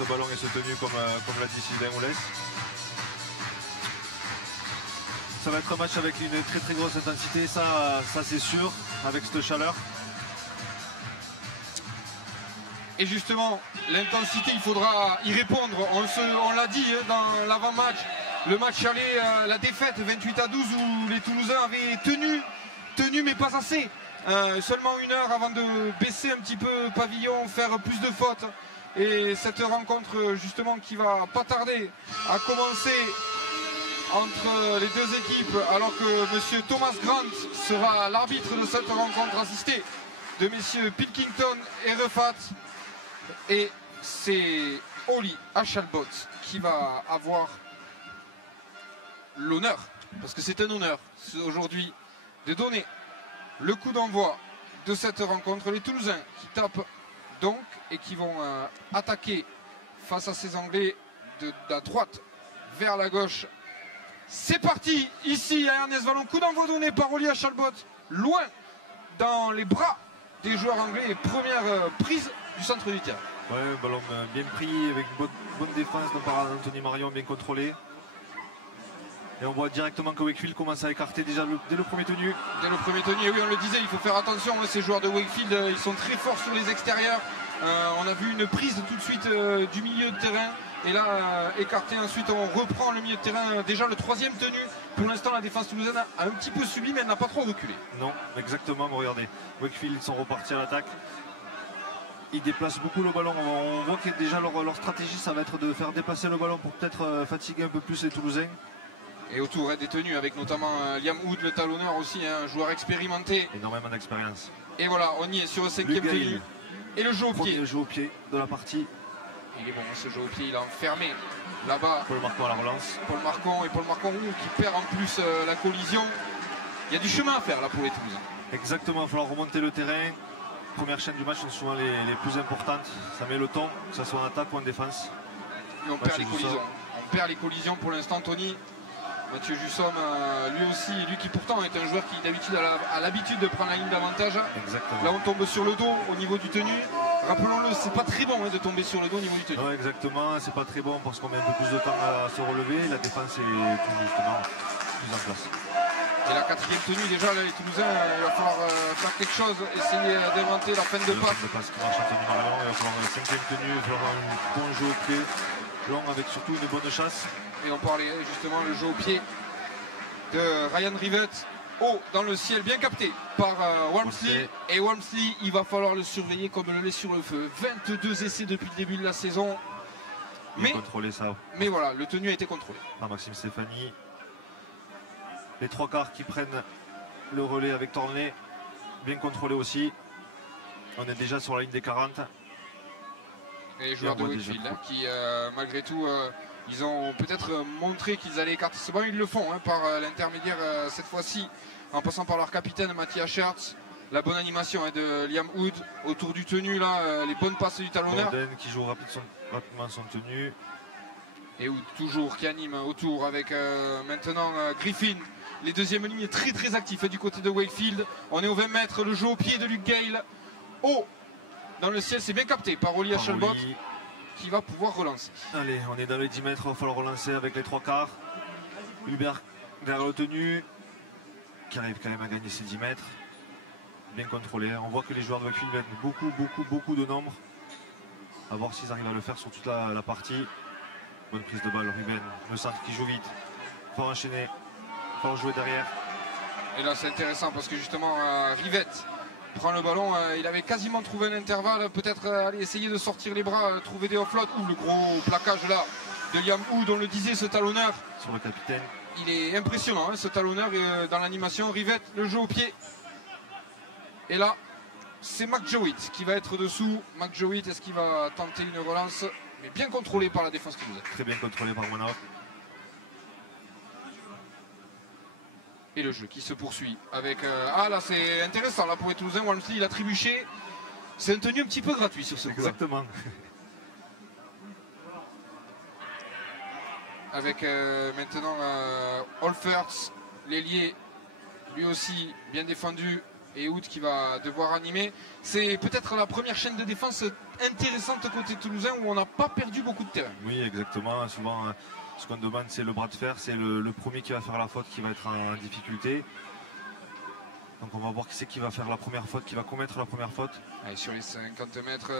ce ballon et ce tenu comme l'a dit Sylvain Oulès. Ça va être un match avec une très très grosse intensité, ça c'est sûr, avec cette chaleur. Et justement, l'intensité, il faudra y répondre. On l'a dit dans l'avant-match, le match aller, la défaite 28-12 où les Toulousains avaient tenu mais pas assez. Seulement 1 heure avant de baisser un petit peu pavillon, faire plus de fautes. Et cette rencontre justement qui va pas tarder à commencer entre les deux équipes, alors que monsieur Thomas Grant sera l'arbitre de cette rencontre, assisté de messieurs Pilkington et Refat. Et c'est Oli Achalbot qui va avoir l'honneur, parce que c'est un honneur aujourd'hui, de donner le coup d'envoi de cette rencontre. Les Toulousains qui tapent donc et qui vont attaquer face à ces Anglais de la droite vers la gauche. C'est parti ici à Ernest Vallon, coup d'envoi donné par Oli Achalbot, loin dans les bras des joueurs anglais et première prise du centre du terrain. Ouais, ballon bien pris avec une bonne défense de par Anthony Marion, bien contrôlé. Et on voit directement que Wakefield commence à écarter déjà dès le premier tenu. Dès le premier tenu, et oui on le disait, il faut faire attention, ces joueurs de Wakefield, ils sont très forts sur les extérieurs. On a vu une prise tout de suite du milieu de terrain. Et là, écarté, ensuite on reprend le milieu de terrain, déjà le troisième tenu. Pour l'instant, la défense toulousaine a un petit peu subi, mais elle n'a pas trop reculé. Non, exactement, regardez. Wakefield, ils sont repartis à l'attaque. Ils déplacent beaucoup le ballon. On voit que déjà leur stratégie, ça va être de faire déplacer le ballon pour peut-être fatiguer un peu plus les Toulousains. Et autour des tenues, avec notamment Liam Wood, le talonneur aussi, un joueur expérimenté. Énormément d'expérience. Et voilà, on y est sur le 5e tenu. Et le jeu au pied. Le jeu au pied de la partie. Il est bon, ce jeu au pied, il a enfermé là-bas. Paul Marcon à la relance. Paul Marcon qui perd en plus la collision. Il y a du chemin à faire là pour les Toulousains. Exactement, il va falloir remonter le terrain. Première chaîne du match sont souvent les plus importantes. Ça met le ton, que ce soit en attaque ou en défense. Et on perd les collisions. On perd les collisions pour l'instant, Tony. Mathieu Jussom, lui aussi, lui qui pourtant est un joueur qui d'habitude a l'habitude de prendre la ligne d'avantage. Exactement. Là on tombe sur le dos au niveau du tenu. Rappelons-le, c'est pas très bon de tomber sur le dos au niveau du tenu. Ouais, exactement, c'est pas très bon parce qu'on met un peu plus de temps à se relever. La défense est tout justement plus en place. Et la 4e tenue, déjà là, les Toulousains, il va falloir faire quelque chose, essayer d'inventer la fin de passe. Le passe qui marche Anthony Marion, il va falloir la 5e tenue, il va falloir un bon jeu au pied, long avec surtout une bonne chasse. Et on parlait justement le jeu au pied de Ryan Rivett, haut dans le ciel, bien capté par Walmsley. Et Walmsley, il va falloir le surveiller comme le lait sur le feu. 22 essais depuis le début de la saison. Mais contrôler ça. Mais voilà, le tenu a été contrôlé. Par Maxime Stéphanie. Les 3 quarts qui prennent le relais avec Tornay, bien contrôlé aussi. On est déjà sur la ligne des 40. Et les joueurs de Wakefield qui, malgré tout, ils ont peut-être montré qu'ils allaient écarter ce ballon. Ils le font par l'intermédiaire, cette fois-ci, en passant par leur capitaine Mathias Schertz. La bonne animation de Liam Wood autour du tenu, là, les bonnes passes du talonneur. Borden qui joue rapidement son tenu. Et Wood toujours qui anime autour avec maintenant Griffin. Les deuxièmes lignes très très actifs du côté de Wakefield. On est au 20 mètres, le jeu au pied de Luke Gale. Oh, dans le ciel, c'est bien capté par Oli Achalbot qui va pouvoir relancer. Allez, on est dans les 10 mètres, il va falloir relancer avec les 3 quarts. Hubert derrière le tenu, qui arrive quand même à gagner ses 10 mètres. Bien contrôlé. On voit que les joueurs de Wakefield mettent beaucoup de nombre. À voir s'ils arrivent à le faire sur toute la partie. Bonne prise de balle, Ruben. Le centre qui joue vite. Faut enchaîner. Faut jouer derrière. Et là c'est intéressant parce que justement Rivett prend le ballon, il avait quasiment trouvé un intervalle, peut-être aller essayer de sortir les bras, trouver des off-loads, ou le gros plaquage là de Liam Wood, on le disait, ce talonneur. Sur le capitaine. Il est impressionnant ce talonneur dans l'animation. Rivett, le jeu au pied. Et là c'est McJowitt qui va être dessous. McJowitt, est-ce qu'il va tenter une relance? Mais bien contrôlé par la défense toulousaine. Très bien contrôlé par Monarch. Et le jeu qui se poursuit avec... Ah là c'est intéressant là pour les Toulousains. Walmsley il a trébuché. C'est un tenu un petit peu gratuit sur ce coup. Exactement. Avec maintenant Olferts, l'ailier, lui aussi bien défendu. Et Hood qui va devoir animer. C'est peut-être la première chaîne de défense intéressante côté toulousain où on n'a pas perdu beaucoup de terrain. Oui, exactement. Souvent, ce qu'on demande, c'est le bras de fer. C'est le premier qui va faire la faute qui va être en difficulté. Donc on va voir qui c'est qui va faire la première faute, qui va commettre la première faute. Allez, sur les 50 mètres,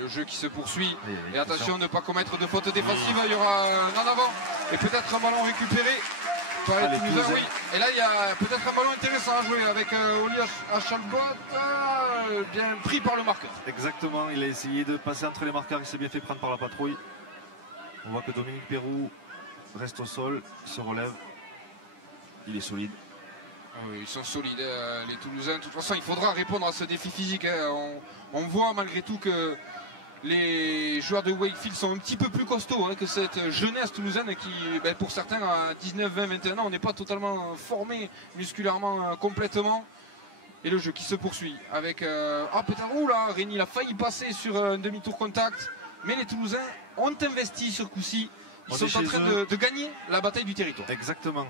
le jeu qui se poursuit. Et attention à ne pas commettre de faute défensive. Il y aura un en avant et peut-être un ballon récupéré par les Toulousains. Oui. Et là, il y a peut-être un ballon intéressant à jouer avec Oli Achalbot, bien pris par le marqueur. Exactement, il a essayé de passer entre les marqueurs, il s'est bien fait prendre par la patrouille. On voit que Dominique Pérou reste au sol, se relève. Il est solide. Oui, ils sont solides, les Toulousains. De toute façon, il faudra répondre à ce défi physique. On voit malgré tout que les joueurs de Wakefield sont un petit peu plus costauds que cette jeunesse toulousaine qui, pour certains, à 19, 20, 21 ans, on n'est pas totalement formé musculairement complètement. Et le jeu qui se poursuit avec... peut-être, là, Rény, il a failli passer sur un demi-tour contact. Mais les Toulousains ont investi ce coup-ci. Ils sont en train de gagner la bataille du territoire. Exactement.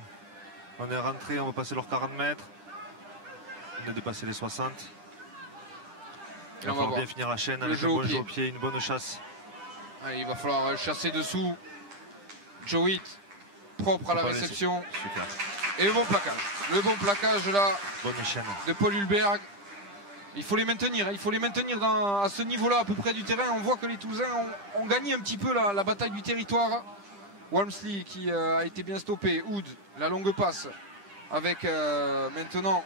On est rentré, on va passer leurs 40 mètres. On a dépassé les 60. Il va falloir bien finir la chaîne avec un bon jeu au pied, une bonne chasse. Allez, il va falloir chasser dessous. Jowitt, propre à la réception. Super. Et le bon plaquage. Le bon plaquage là de Paul Hulberg. Il faut les maintenir. Il faut les maintenir à ce niveau-là, à peu près du terrain. On voit que les Toulousains ont gagné un petit peu la bataille du territoire. Walmsley qui a été bien stoppé. Hood, la longue passe avec maintenant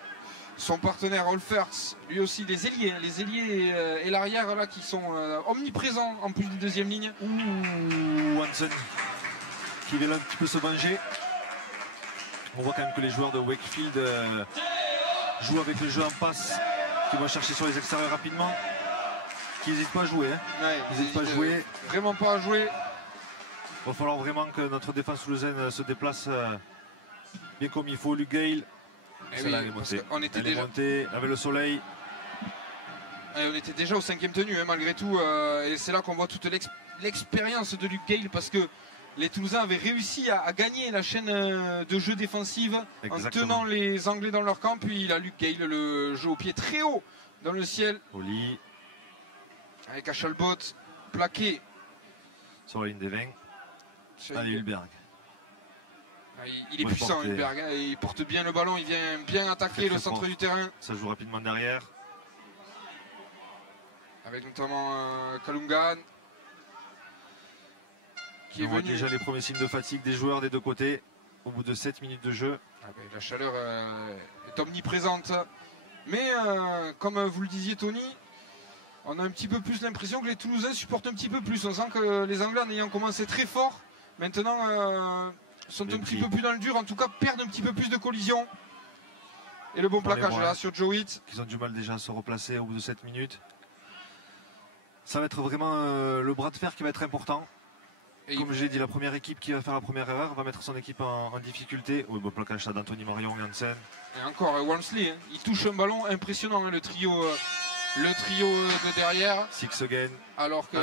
son partenaire Olferts, lui aussi les ailiers et l'arrière là qui sont omniprésents en plus de deuxième ligne. Hansen qui veut un petit peu se venger. On voit quand même que les joueurs de Wakefield jouent avec le jeu en passe, qui vont chercher sur les extérieurs rapidement, qui n'hésitent pas à jouer. Ils n'hésitent pas à jouer. Vraiment pas à jouer. Il va falloir vraiment que notre défense toulousaine se déplace bien comme il faut. Luc Gale, elle est montée avec le soleil. On était déjà au 5e tenu malgré tout. Et c'est là qu'on voit toute l'expérience de Luc Gale parce que les Toulousains avaient réussi à gagner la chaîne de jeu défensive. Exactement. En tenant les Anglais dans leur camp. Puis il a Luc Gale le jeu au pied très haut dans le ciel. Oli. Avec Achalbot plaqué. Sur la ligne des 20. Allez, Hulberg. Il est puissant, Hulberg. Il porte bien le ballon, il vient bien attaquer le centre du terrain. Ça joue rapidement derrière. Avec notamment Kalungan. Qui est venu. Déjà les premiers signes de fatigue des joueurs des deux côtés. Au bout de 7 minutes de jeu. La chaleur est omniprésente. Mais comme vous le disiez, Tony, on a un petit peu plus l'impression que les Toulousains supportent un petit peu plus. On sent que les Anglais, en ayant commencé très fort, maintenant sont un petit peu plus dans le dur, en tout cas perdent un petit peu plus de collision. Et le bon plaquage là sur Jowitt. Ils ont du mal déjà à se replacer au bout de 7 minutes. Ça va être vraiment le bras de fer qui va être important. Et comme j'ai dit, la première équipe qui va faire la première erreur va mettre son équipe en difficulté. Oui, bon plaquage ça d'Anthony Marion, Hansen. Et encore Walmsley, il touche un ballon impressionnant, le trio de derrière. Six again. Alors que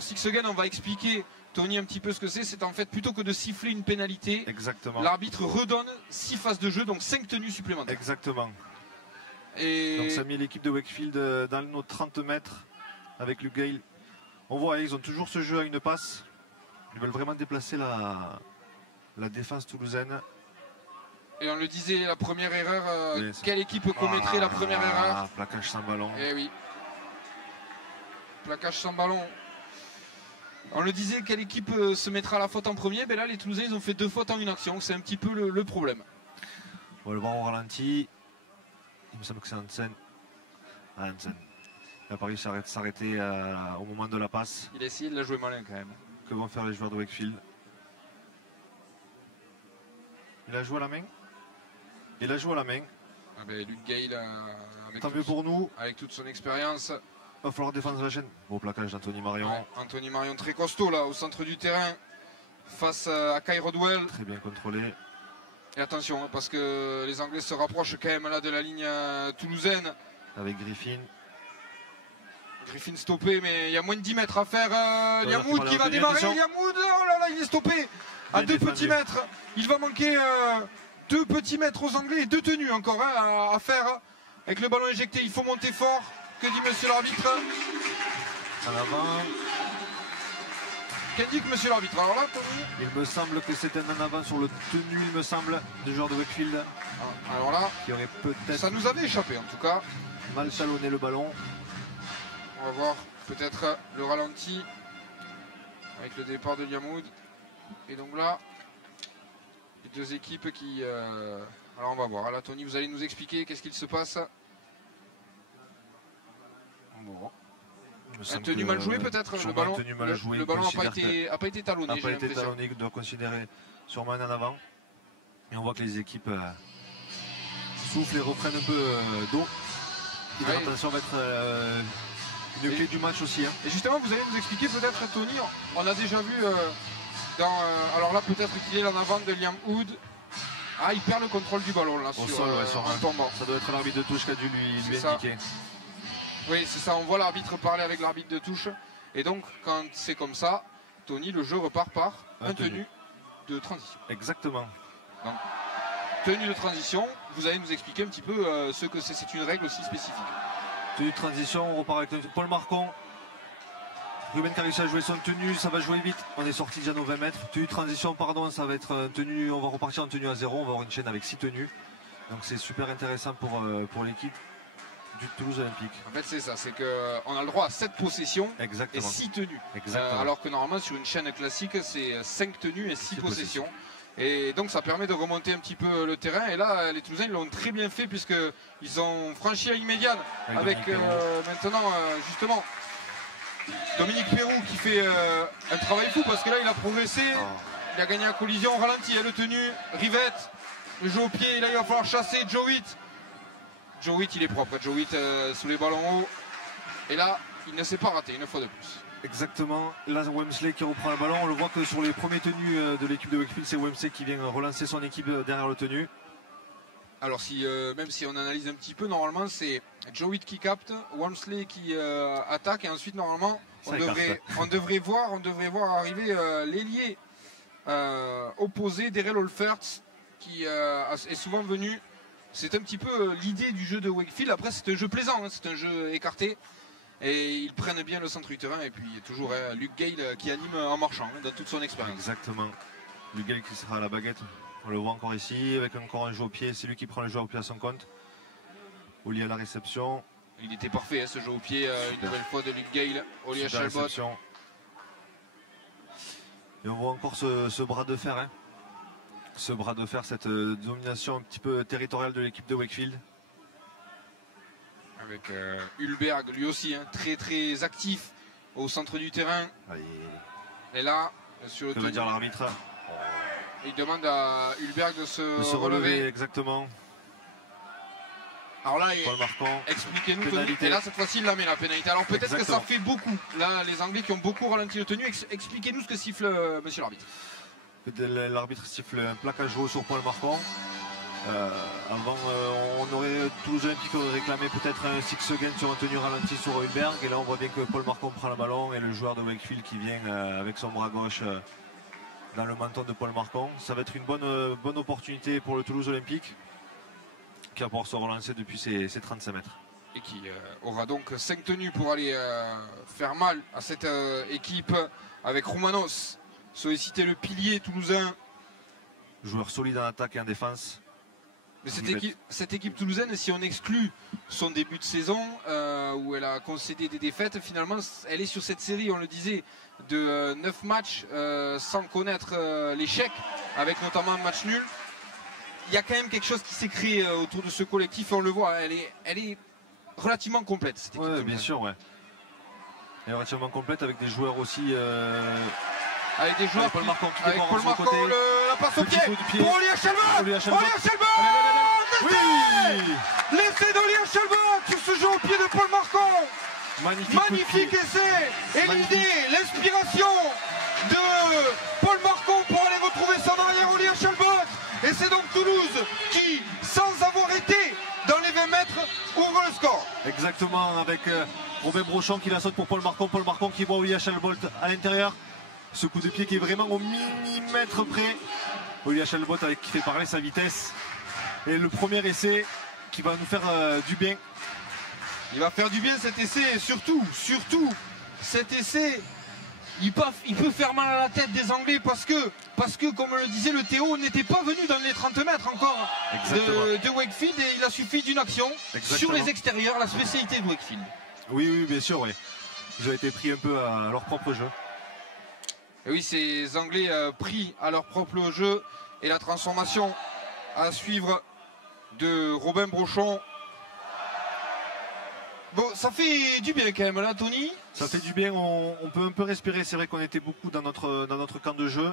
Six again, on va expliquer, Tony, un petit peu ce que c'est. C'est en fait plutôt que de siffler une pénalité. Exactement. L'arbitre redonne 6 phases de jeu, donc 5 tenues supplémentaires. Exactement. Et donc ça a mis l'équipe de Wakefield dans nos 30 mètres avec Luke Gale. On voit, ils ont toujours ce jeu à une passe. Ils veulent vraiment déplacer la défense toulousaine. Et on le disait, la première erreur, quelle équipe commettrait la première erreur? Plaquage sans ballon. Eh oui. Plaquage sans ballon. On le disait, quelle équipe se mettra à la faute en premier? Ben là, les Toulousains, ils ont fait 2 fautes en une action. C'est un petit peu le problème. On va le voir au ralenti. Il me semble que c'est Hansen. Hansen. Il n'a pas réussi à s'arrêter au moment de la passe. Il a essayé de la jouer malin quand même. Que vont faire les joueurs de Wakefield? Il a joué à la main. Il a joué à la main. Luc Gale, tant mieux pour nous. Avec toute son expérience. Il va falloir défendre la chaîne. Beau plaquage d'Anthony Marion. Ouais, Anthony Marion très costaud là au centre du terrain. Face à Kai Rodwell. Très bien contrôlé. Et attention, parce que les Anglais se rapprochent quand même là de la ligne toulousaine. Avec Griffin. Griffin stoppé, mais il y a moins de 10 mètres à faire. Liamoud qui va démarrer. Liamoud, oh là là, il est stoppé à 2 petits mètres. Il va manquer 2 petits mètres aux Anglais et 2 tenues encore à faire. Avec le ballon éjecté, il faut monter fort. Que dit monsieur l'arbitre? En avant. Qu'indique monsieur l'arbitre? Alors là, Tony, Il me semble que c'est un en avant sur le tenu, il me semble, du joueur de Wakefield. alors là, Qui aurait peut-être ça nous avait échappé en tout cas. mal talonné le ballon. On va voir peut-être le ralenti avec le départ de Liamoud. Et donc là, les deux équipes qui... Alors on va voir. Là, Tony, vous allez nous expliquer qu'est-ce qu'il se passe. Bon. Un tenu mal joué peut-être. Le ballon n'a pas été talonné. N'a pas été talonné, il doit considérer sûrement un en avant. Et on voit que les équipes soufflent et reprennent un peu d'eau. L'hydratation va être une clé du match aussi. Hein. Et justement, vous allez nous expliquer peut-être, Tony, on a déjà vu alors là, peut-être qu'il est en avant de Liam Hood. Ah, il perd le contrôle du ballon là, au sol, sur un tombant. Ça doit être l'arbitre de touche qui a dû lui indiquer. Oui, c'est ça, on voit l'arbitre parler avec l'arbitre de touche. Et donc, quand c'est comme ça, Tony, le jeu repart par un tenu de transition. Exactement. Donc, tenue de transition, vous allez nous expliquer un petit peu ce que c'est. C'est une règle aussi spécifique. Tenue de transition, on repart avec Paul Marcon. Ruben Carissia a joué son tenue, ça va jouer vite. On est sorti déjà nos 20 mètres. Tenue de transition, pardon, ça va être tenue. On va repartir en tenue à 0. On va avoir une chaîne avec 6 tenues. Donc c'est super intéressant pour l'équipe du Toulouse Olympique. En fait, c'est ça, c'est qu'on a le droit à 7 possessions. Exactement. Et 6 tenues. Exactement. Alors que normalement, sur une chaîne classique, c'est 5 tenues et 6 possessions. Et donc ça permet de remonter un petit peu le terrain. Et là, les Toulousains l'ont très bien fait puisqu'ils ont franchi la ligne médiane avec maintenant justement Dominique Perroux qui fait un travail fou parce que là il a progressé. Il a gagné la collision, ralenti, il a le tenu, Rivette, le jeu au pied, là il va falloir chasser Joe Witt. Joe Witt il est propre, Joe Witt sous les ballons hauts. Et là, il ne s'est pas raté une fois de plus. Exactement, là Wemsley qui reprend le ballon, on le voit que sur les premiers tenus de l'équipe de Wakefield, c'est Wemsley qui vient relancer son équipe derrière le tenu. Alors même si on analyse un petit peu, normalement c'est Joe Witt qui capte, Wemsley qui attaque et ensuite normalement on devrait voir arriver l'ailier opposé d'Errol Olferts qui est souvent venu. C'est un petit peu l'idée du jeu de Wakefield. Après c'est un jeu plaisant, hein, c'est un jeu écarté. Et ils prennent bien le centre du terrain. Et puis toujours Luke Gale qui anime en marchant dans toute son expérience. Exactement. Luke Gale qui sera à la baguette. On le voit encore ici avec encore un jeu au pied. C'est lui qui prend le jeu au pied à son compte. Oli à la réception. Il était parfait ce jeu au pied une nouvelle fois de Luke Gale. Oli à Chalbot. Et on voit encore ce bras de fer. Hein. Ce bras de fer, cette domination un petit peu territoriale de l'équipe de Wakefield. Avec Hulberg, lui aussi, hein, très très actif au centre du terrain. Et là, sur le que va dire l'arbitre? Il demande à Hulberg de se relever. Exactement. Alors là, Paul Marcon, expliquez-nous. Et là, cette fois-ci, il la met la pénalité. Alors peut-être que ça fait beaucoup. Là, les Anglais qui ont beaucoup ralenti le tenu. Expliquez-nous ce que siffle monsieur l'arbitre. L'arbitre siffle un plaquage haut sur Paul Marcon. Avant, on aurait Toulouse Olympique aurait réclamé peut-être un 6 again sur un tenu ralenti sur Hulberg. Et là, on voit bien que Paul Marcon prend le ballon et le joueur de Wakefield qui vient avec son bras gauche dans le menton de Paul Marcon. Ça va être une bonne opportunité pour le Toulouse Olympique qui va pouvoir se relancer depuis ses 35 mètres. Et qui aura donc 5 tenues pour aller faire mal à cette équipe avec Roumanos, solliciter le pilier toulousain. Joueur solide en attaque et en défense. Mais cette équipe toulousaine, si on exclut son début de saison où elle a concédé des défaites, finalement elle est sur cette série, on le disait, de 9 matchs sans connaître l'échec, avec notamment un match nul. Il y a quand même quelque chose qui s'est créé autour de ce collectif et on le voit, elle est relativement complète cette équipe. Ouais, bien sûr, ouais. Elle est relativement complète avec des joueurs aussi. Avec des joueurs Paul Marcon qui avec Paul Marcon, la passe au pied pour Oli Chalbot. Oli Chalbot. Oui, l'essai d'Oli Chalbot sur ce jeu au pied de Paul Marcon. Magnifique essai. Et l'idée, l'inspiration de Paul Marcon pour aller retrouver son arrière Oli Chalbot. Et c'est donc Toulouse qui, sans avoir été dans les 20 mètres, ouvre le score. Exactement, avec Robin Brochon qui la saute pour Paul Marcon. Paul Marcon qui voit Oli Chalbot à l'intérieur. Ce coup de pied qui est vraiment au millimètre près. Oli Chalbot qui fait parler sa vitesse. Et le premier essai qui va nous faire du bien. Il va faire du bien cet essai et surtout, cet essai, il peut faire mal à la tête des Anglais parce que comme le disait le Théo, n'était pas venu dans les 30 mètres encore de Wakefield et il a suffi d'une action sur les extérieurs, la spécialité de Wakefield. Oui, bien sûr, oui. Ils ont été pris un peu à leur propre jeu. Et oui, ces Anglais pris à leur propre jeu et la transformation à suivre de Robin Brochon. Bon, ça fait du bien quand même là, Tony. Ça fait du bien, on peut un peu respirer. C'est vrai qu'on était beaucoup dans notre camp de jeu.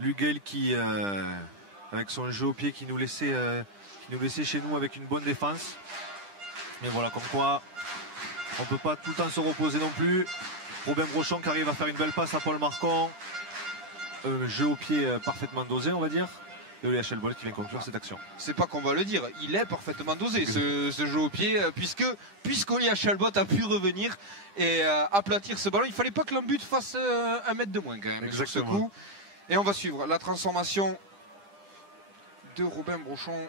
Lugel qui, avec son jeu au pied, qui nous laissait chez nous avec une bonne défense. Mais voilà, comme quoi, on ne peut pas tout le temps se reposer non plus. Robin Brochon qui arrive à faire une belle passe à Paul Marcon. Jeu au pied parfaitement dosé, on va dire. Et Oli Hachelbolt qui vient conclure cette action. C'est pas qu'on va le dire, il est parfaitement dosé ce jeu au pied, puisqu'Oli Hachelbolt a pu revenir et aplatir ce ballon. Il fallait pas que l'embut fasse un mètre de moins quand même sur ce coup. Et on va suivre la transformation de Robin Brochon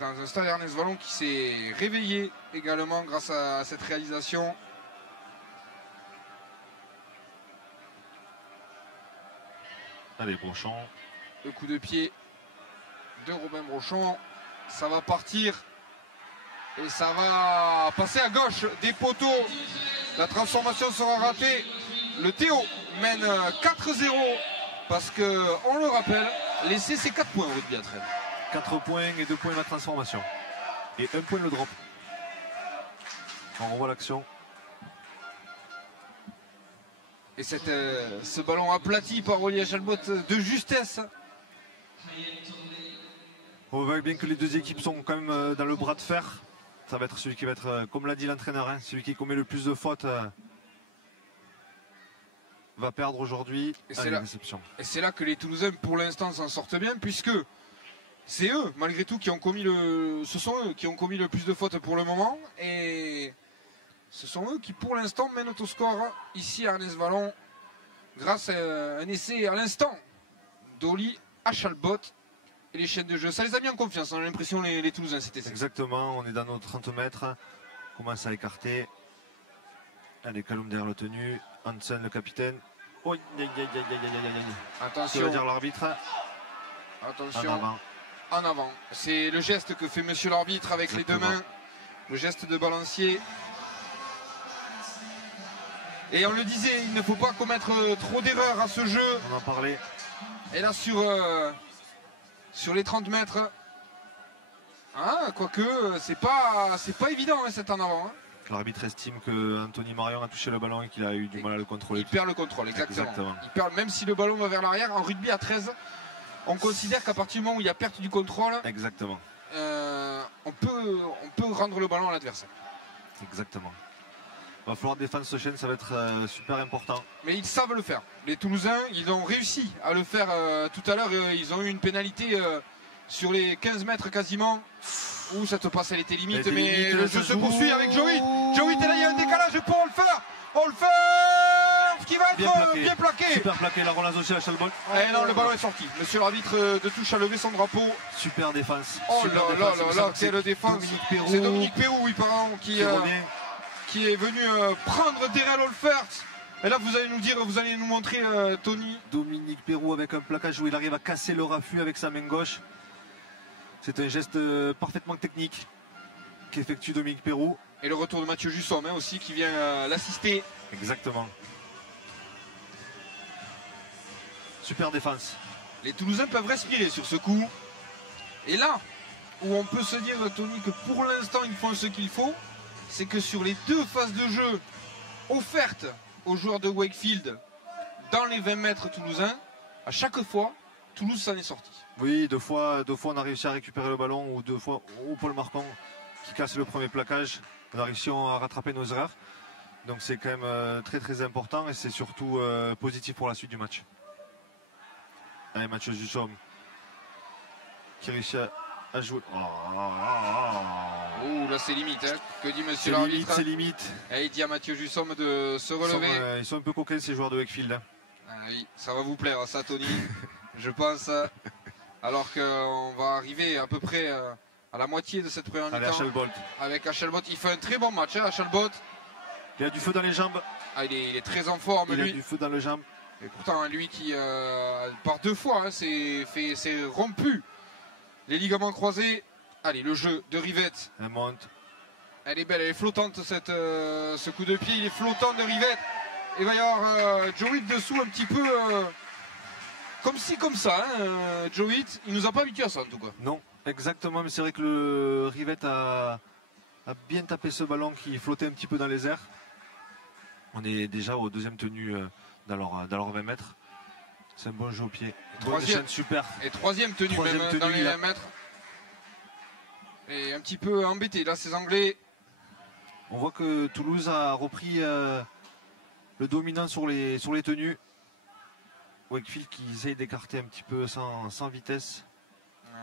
dans un Stade Ernest Wallon qui s'est réveillé également grâce à cette réalisation. Allez, Brochon. Le coup de pied de Robin Brochon, ça va partir et ça va passer à gauche des poteaux. La transformation sera ratée. Le Théo mène 4-0 parce que, on le rappelle, l'essai c'est 4 points au rugby à 13. 4 points et 2 points la transformation. Et 1 point le drop. On revoit l'action. Et ce ballon aplati par Oli Hachelbolt de justesse. On voit bien que les deux équipes sont quand même dans le bras de fer. Ça va être celui qui va être, comme l'a dit l'entraîneur, celui qui commet le plus de fautes va perdre aujourd'hui. Et c'est là que les Toulousains pour l'instant s'en sortent bien, puisque c'est eux, malgré tout, ce sont eux qui ont commis le plus de fautes pour le moment. Et ce sont eux qui pour l'instant mènent au score ici à Ernest Wallon grâce à un essai à l'instant d'Oli Hachelbolt. Et les chaînes de jeu, ça les a mis en confiance, on a l'impression les Toulousains c'était ça. Exactement, on est dans nos 30 mètres, on commence à écarter. Allez, Kaloum derrière le tenu, Hansen le capitaine. Oh, attention. Que va dire l'arbitre? Attention. En avant. C'est le geste que fait monsieur l'arbitre avec les deux mains. Le geste de balancier. Et on le disait, il ne faut pas commettre trop d'erreurs à ce jeu. On en parlait. Et là sur les 30 mètres, quoique c'est pas évident cet en avant. L'arbitre estime que Anthony Marion a touché le ballon et qu'il a eu du mal à le contrôler. Il perd le contrôle, exactement. Il perd, même si le ballon va vers l'arrière, en rugby à 13, on considère qu'à partir du moment où il y a perte du contrôle, exactement. On peut rendre le ballon à l'adversaire. Exactement. Il va falloir défendre ce chaîne, ça va être super important. Mais ils savent le faire. Les Toulousains, ils ont réussi à le faire tout à l'heure. Ils ont eu une pénalité sur les 15 mètres quasiment. Ouh, cette passe elle était limite, mais le jeu se poursuit avec Joey. Joey, là il y a un décalage pour Olfer qui va être bien plaqué. Super plaqué, la relance aussi à Hachelbolt. Et non, le ballon est sorti. Monsieur l'arbitre de touche a levé son drapeau. Super défense. Oh là, quelle défense. C'est Dominique Perrou, oui, pardon, qui est venu prendre Derrell Olfert. Et là vous allez nous montrer Tony. Dominique Perrou avec un plaquage où il arrive à casser le raffut avec sa main gauche. C'est un geste parfaitement technique qu'effectue Dominique Perrou. Et le retour de Mathieu Jussom aussi qui vient l'assister. Exactement. Super défense. Les Toulousains peuvent respirer sur ce coup. Et là où on peut se dire, Tony, que pour l'instant ils font ce qu'il faut, c'est que sur les deux phases de jeu offertes aux joueurs de Wakefield dans les 20 mètres toulousains, à chaque fois, Toulouse s'en est sorti. Oui, deux fois on a réussi à récupérer le ballon, ou 2 fois au Paul Marcon qui casse le premier plaquage. On a réussi à rattraper nos erreurs. Donc c'est quand même très très important et c'est surtout positif pour la suite du match. Allez, Mathieu Jussom qui réussit à jouer. Oh, là c'est limite, hein. Que dit monsieur l'arbitre? C'est limite. Et il dit à Mathieu Jussom de se relever. Ils sont un peu coquins ces joueurs de Wakefield. Hein. Ah, oui, ça va vous plaire ça, Tony. Je pense. Alors qu'on va arriver à peu près à la moitié de cette première mi-temps. Hachelbolt. Avec Hachelbolt. Il fait un très bon match, hein, Hachelbolt. Il a du feu dans les jambes. Ah, il est très en forme, Il lui. a du feu dans les jambes. Et pourtant, lui qui, par 2 fois, hein, s'est rompu les ligaments croisés. Allez, le jeu de Rivette. Elle monte. Elle est belle, elle est flottante, ce coup de pied. Il est flottant de Rivette. Et il va y avoir Joe dessous un petit peu comme ci, comme ça. Hein, Joe, il nous a pas habitués à ça en tout cas. Non, exactement. Mais c'est vrai que le Rivette a bien tapé ce ballon qui flottait un petit peu dans les airs. On est déjà au deuxième tenue dans leurs 20 mètres. C'est un bon jeu au pied. Troisième, super. Et troisième tenue même dans les 20 mètres. Et un petit peu embêté là ces Anglais. On voit que Toulouse a repris le dominant sur les tenues. Wakefield qui essaye d'écarter un petit peu sans vitesse.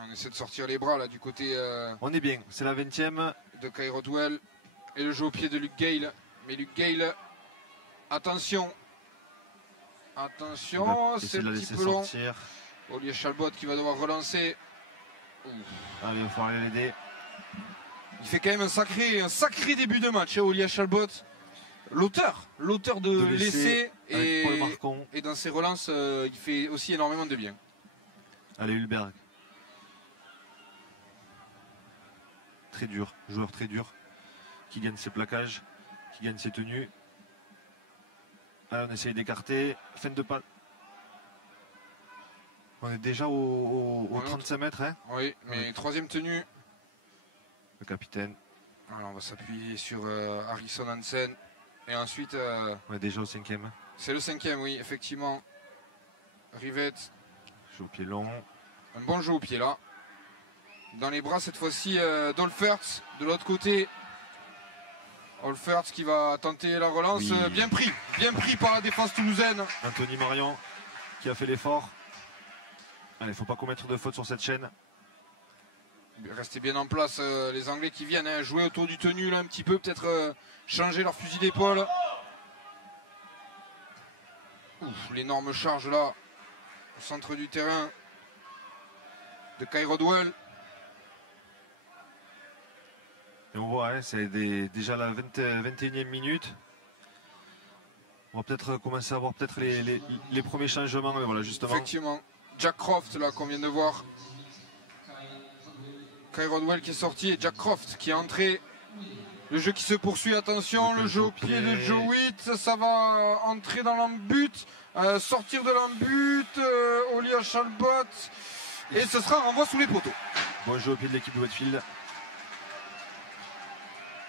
On essaie de sortir les bras là du côté on est bien, c'est la 20e de Kai Rodwell. Et le jeu au pied de Luke Gale. Mais Luke Gale, attention. Attention, c'est un petit peu long. Olivier Chalbot qui va devoir relancer. Allez, il va falloir l'aider. Il fait quand même un sacré début de match, hein, Olivier Chalbot. L'auteur de l'essai et dans ses relances, il fait aussi énormément de bien. Allez, Hulberg. Très dur, joueur très dur, qui gagne ses plaquages, qui gagne ses tenues. Allez, on essaye d'écarter. Fin de pas. On est déjà au 35 mètres. Hein, oui, mais troisième tenue. Le capitaine. Alors on va s'appuyer sur Harrison Hansen. Et ensuite. On est déjà au 5e. C'est le 5e, oui, effectivement. Rivette. Jeu au pied long. Un bon jeu au pied là. Dans les bras cette fois-ci d'Olferts. De l'autre côté. Olferts qui va tenter la relance. Oui. Bien pris par la défense toulousaine. Anthony Marion qui a fait l'effort. Allez, il ne faut pas commettre de faute sur cette chaîne. Restez bien en place les Anglais qui viennent hein, jouer autour du tenu là un petit peu, peut-être changer leur fusil d'épaule. L'énorme charge là au centre du terrain de Kai Rodwell. Et on voit, hein, c'est déjà la 21e minute. On va peut-être commencer à voir peut-être les premiers changements. Mais voilà, justement. Effectivement, Jack Croft là qu'on vient de voir. Kai Rodwell qui est sorti et Jack Croft qui est entré. Le jeu qui se poursuit, attention, le jeu au pied de Joe Witt, ça va entrer dans l'embut, sortir de l'embut, Olia Chalbot, et ce sera un renvoi sous les poteaux. Bon jeu au pied de l'équipe de Wakefield.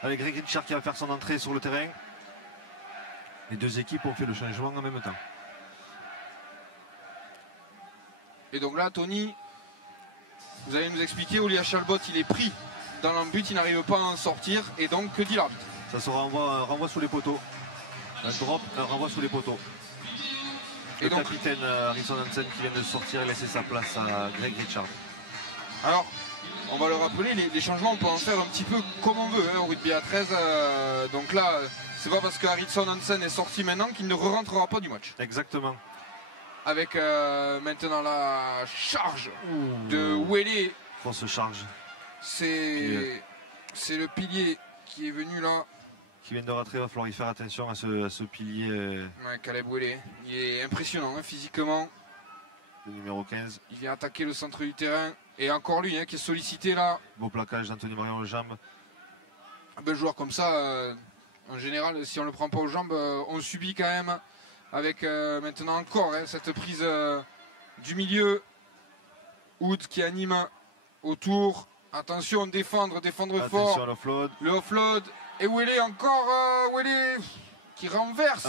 Avec Greg Richard qui va faire son entrée sur le terrain. Les deux équipes ont fait le changement en même temps. Et donc là, Tony, vous allez nous expliquer, Olia Chalbot, il est pris dans l'embut, il n'arrive pas à en sortir, et donc que dit l'arbitre? Ça sera un renvoi sous les poteaux. Un drop, un renvoi sous les poteaux. Le capitaine Harrison Hansen qui vient de sortir et laisser sa place à Greg Richard. Alors, on va le rappeler, les changements, on peut en faire un petit peu comme on veut hein, au rugby à 13. Donc là, c'est pas parce que Harrison Hansen est sorti maintenant qu'il ne re-rentrera pas du match. Exactement. Avec maintenant la charge de Wele. Grosse charge. C'est le pilier qui est venu là. Qui vient de rentrer, il va falloir y faire attention à ce pilier. Ouais, Caleb Wele. Il est impressionnant hein, physiquement. Le numéro 15. Il vient attaquer le centre du terrain. Et encore lui hein, qui est sollicité là. Beau plaquage d'Anthony Marion aux jambes. Un bel joueur comme ça, en général, si on ne le prend pas aux jambes, on subit quand même. Avec maintenant encore hein, cette prise du milieu. Hood qui anime autour. Attention, défendre fort. Attention à l'offload. Le offload. Et Wele encore. Wele qui renverse.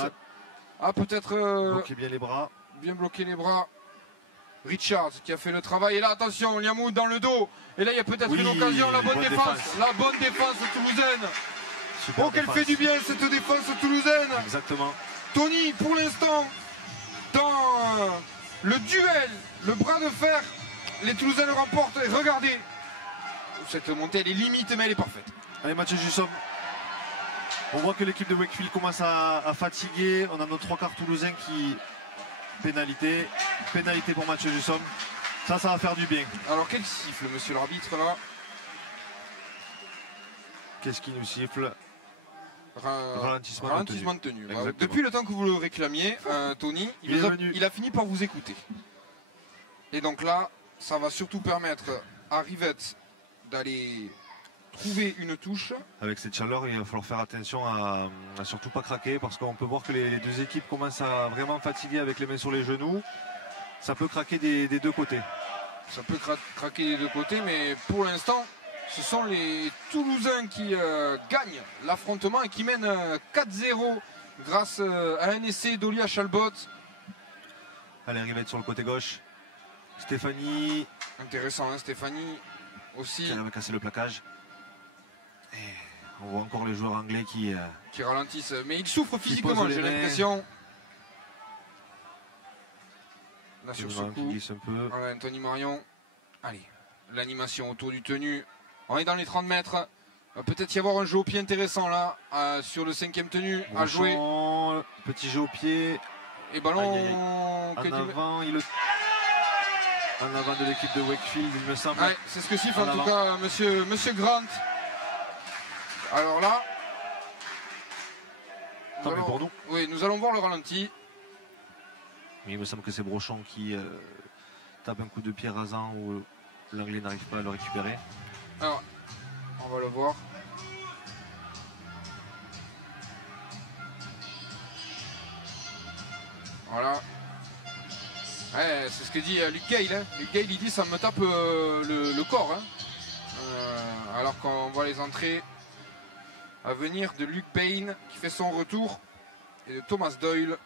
Peut-être. Bloquer bien les bras. Bien bloquer les bras. Richards qui a fait le travail. Et là, attention, Liamoud dans le dos. Et là, il y a peut-être une occasion. La bonne défense. La bonne défense toulousaine. Oh, qu'elle fait du bien cette défense toulousaine. Exactement. Tony, pour l'instant, dans le duel, le bras de fer, les Toulousains le remportent. Et regardez, cette montée, elle est limite, mais elle est parfaite. Allez, Mathieu Jussom. On voit que l'équipe de Wakefield commence à fatiguer. On a nos 3 quarts toulousains qui... Pénalité pour Mathieu Jussom. Ça va faire du bien. Alors, quel siffle, monsieur l'arbitre, là? Qu'est-ce qui nous siffle? ralentissement de tenue. Depuis le temps que vous le réclamiez, Tony, il a fini par vous écouter. Et donc là, ça va surtout permettre à Rivette d'aller trouver une touche. Avec cette chaleur, il va falloir faire attention à surtout pas craquer, parce qu'on peut voir que les deux équipes commencent à vraiment fatiguer avec les mains sur les genoux. Ça peut craquer des deux côtés. Ça peut craquer des deux côtés, mais pour l'instant, ce sont les Toulousains qui gagnent l'affrontement et qui mènent 4-0 grâce à un essai d'Olia Chalbot. Allez, Rivette sur le côté gauche. Stéphanie. Intéressant, hein, Stéphanie aussi. Qui avait cassé le plaquage. Et on voit encore les joueurs anglais qui ralentissent. Mais ils souffrent physiquement, j'ai l'impression. Là sur ce coup, glisse un peu. Voilà, Anthony Marion. Allez, l'animation autour du tenu. On est dans les 30 mètres. Peut-être y avoir un jeu au pied intéressant là, sur le 5e tenu à jouer. Petit jeu au pied. Et ballon. Aïe, aïe, aïe. En avant de l'équipe de Wakefield, il me semble. Ouais, c'est ce que siffle en tout cas monsieur Grant. Alors là. Pour nous. Oui, nous allons voir le ralenti. Mais il me semble que c'est Brochon qui tape un coup de pied rasant où l'anglais n'arrive pas à le récupérer. Alors, on va le voir. Voilà. Ouais, c'est ce que dit Luc Gale. Hein. Luc Gale, il dit ça me tape le corps. Hein. Alors qu'on voit les entrées à venir de Luke Payne qui fait son retour et de Thomas Doyle.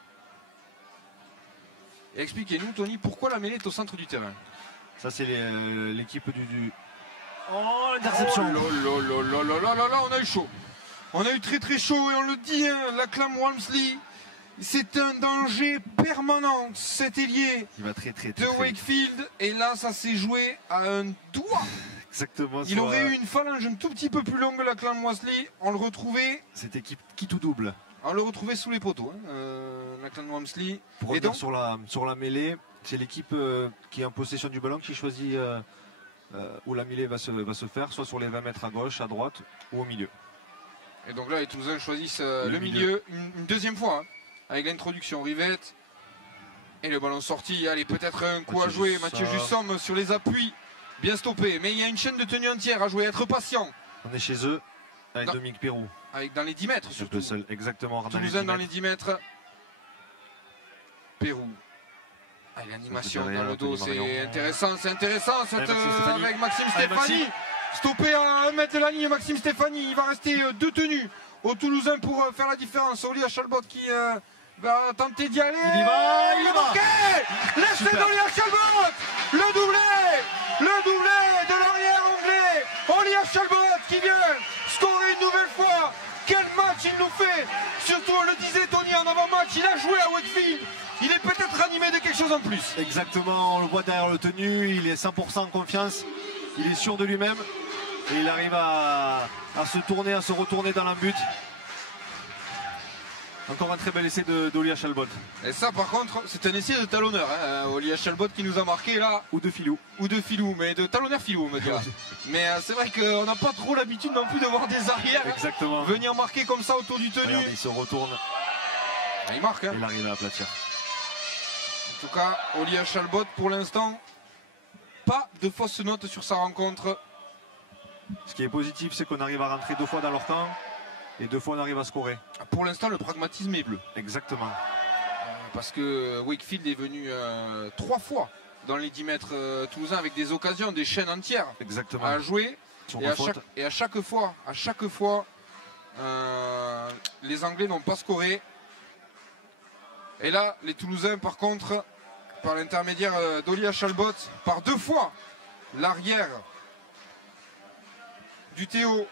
Et expliquez-nous, Tony, pourquoi la mêlée est au centre du terrain. Ça, c'est l'équipe du... Oh, l'interception. Oh, on a eu chaud. On a eu très très chaud et on le dit, hein, la Clam Walmsley, c'est un danger permanent, cet ailier de Wakefield. Et là, ça s'est joué à un doigt. Exactement. Il aurait eu une phalange un tout petit peu plus longue, la Clam Walmsley. On le retrouvait. Cette équipe qui tout double. On le retrouvait sous les poteaux, hein, la Clan Walmsley. Pour revenir sur la mêlée, c'est l'équipe qui est en possession du ballon qui choisit où la mêlée va se faire, soit sur les 20 mètres à gauche, à droite ou au milieu. Et donc là, les Toulousains choisissent le milieu une deuxième fois, hein, avec l'introduction Rivette. Et le ballon sorti, allez, peut-être un coup à jouer. Mathieu Jussomme sur les appuis, bien stoppé. Mais il y a une chaîne de tenue entière à jouer, être patient. On est chez eux, avec Dominique Pérou. Dans les 10 mètres surtout. Un peu seul, exactement. Toulousain dans les 10 mètres. Pérou. L'animation dans le dos, c'est intéressant. C'est intéressant avec Maxime Stéphanie. Stoppé à 1 mètre de la ligne, Maxime Stéphanie. Il va rester 2 tenues au Toulousain pour faire la différence. Olia Chalbot qui va tenter d'y aller. Il y va, il est marqué. L'essai d'Olia Chalbot. Le doublé de l'arrière anglais. Olia Chalbot qui vient scorer une nouvelle fois. Quel match il nous fait. Surtout, on le disait Tony en avant-match, il a joué à Wakefield. Il est peut-être animé de quelque chose en plus. Exactement, on le voit derrière le tenu, il est 100% en confiance. Il est sûr de lui-même. Et il arrive à se tourner, à se retourner dans la but. Encore un très bel essai d'Olia Chalbot. Et ça par contre, c'est un essai de talonneur. Hein. Olia Chalbot qui nous a marqué là. Ou de filou. Mais de talonneur filou on me dira. Mais c'est vrai qu'on n'a pas trop l'habitude non plus de voir des arrières venir marquer comme ça autour du tenu. Regarde, il se retourne. Et il marque. Hein. Il arrive à aplatir. En tout cas, Olia Chalbot pour l'instant, pas de fausses notes sur sa rencontre. Ce qui est positif, c'est qu'on arrive à rentrer 2 fois dans leur camp. Et 2 fois on arrive à scorer. Pour l'instant le pragmatisme est bleu. Exactement. Parce que Wakefield est venu 3 fois dans les 10 mètres toulousains avec des occasions, des chaînes entières à jouer. Et à chaque fois, les Anglais n'ont pas scoré. Et là les Toulousains par contre, par l'intermédiaire d'Olia Chalbot, par 2 fois l'arrière du Théo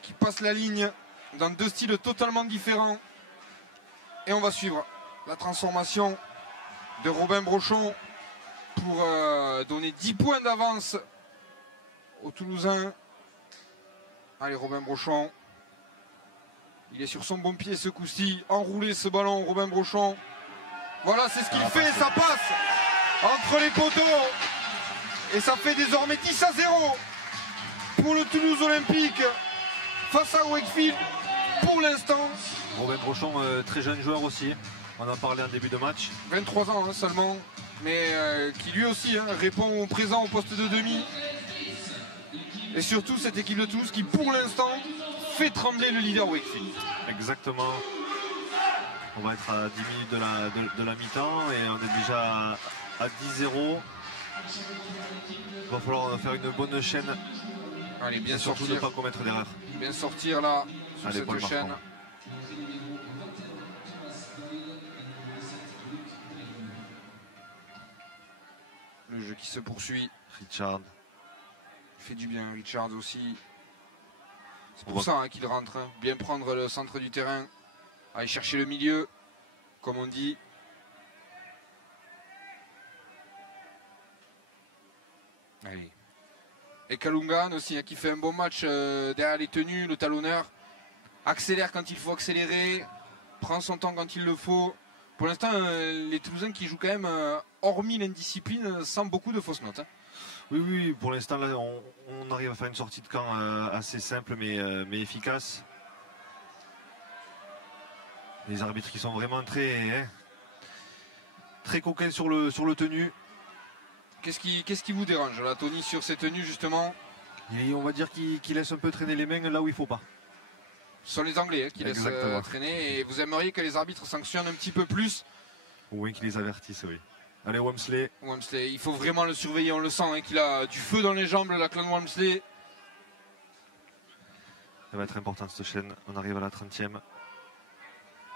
qui passe la ligne dans 2 styles totalement différents. Et on va suivre la transformation de Robin Brochon pour donner 10 points d'avance aux Toulousains. Allez, Robin Brochon. Il est sur son bon pied ce coup-ci. Enroulé ce ballon, Robin Brochon. Voilà, c'est ce qu'il fait. Ça passe entre les poteaux. Et ça fait désormais 10-0 pour le Toulouse Olympique face à Wakefield. pour l'instant. Robin Brochon, très jeune joueur aussi. On en parlait en début de match. 23 ans seulement, mais qui lui aussi répond présent au poste de demi. Et surtout cette équipe de Toulouse qui pour l'instant fait trembler le leader Wakefield. Exactement. On va être à 10 minutes de la mi-temps et on est déjà à 10-0. Il va falloir faire une bonne chaîne. Allez, bien et surtout sortir. ne pas commettre d'erreur. Bien sortir là sur Allez, cette chaîne. Le jeu qui se poursuit. Richard. Il fait du bien, Richard aussi. C'est pour ça qu'il rentre. Bien prendre le centre du terrain. Aller chercher le milieu, comme on dit. Allez. Et Kalungan aussi, qui fait un bon match derrière les tenues, le talonneur. Accélère quand il faut accélérer. Prend son temps quand il le faut. Pour l'instant, les Toulousains qui jouent quand même, hormis l'indiscipline, sans beaucoup de fausses notes. Oui, pour l'instant, là, on arrive à faire une sortie de camp assez simple mais efficace. Les arbitres qui sont vraiment très coquins sur le tenu. Qu'est-ce qui vous dérange là, Tony, sur ces tenues justement? Et on va dire qu'il laisse un peu traîner les mains là où il ne faut pas. Ce sont les Anglais qui laissent traîner, et vous aimeriez que les arbitres sanctionnent un petit peu plus? Ou qu'ils les avertissent, oui. Allez, Wamsley. Wamsley, il faut vraiment le surveiller, on le sent, qu'il a du feu dans les jambes, la clan Wamsley. Ça va être important cette chaîne, on arrive à la 30e.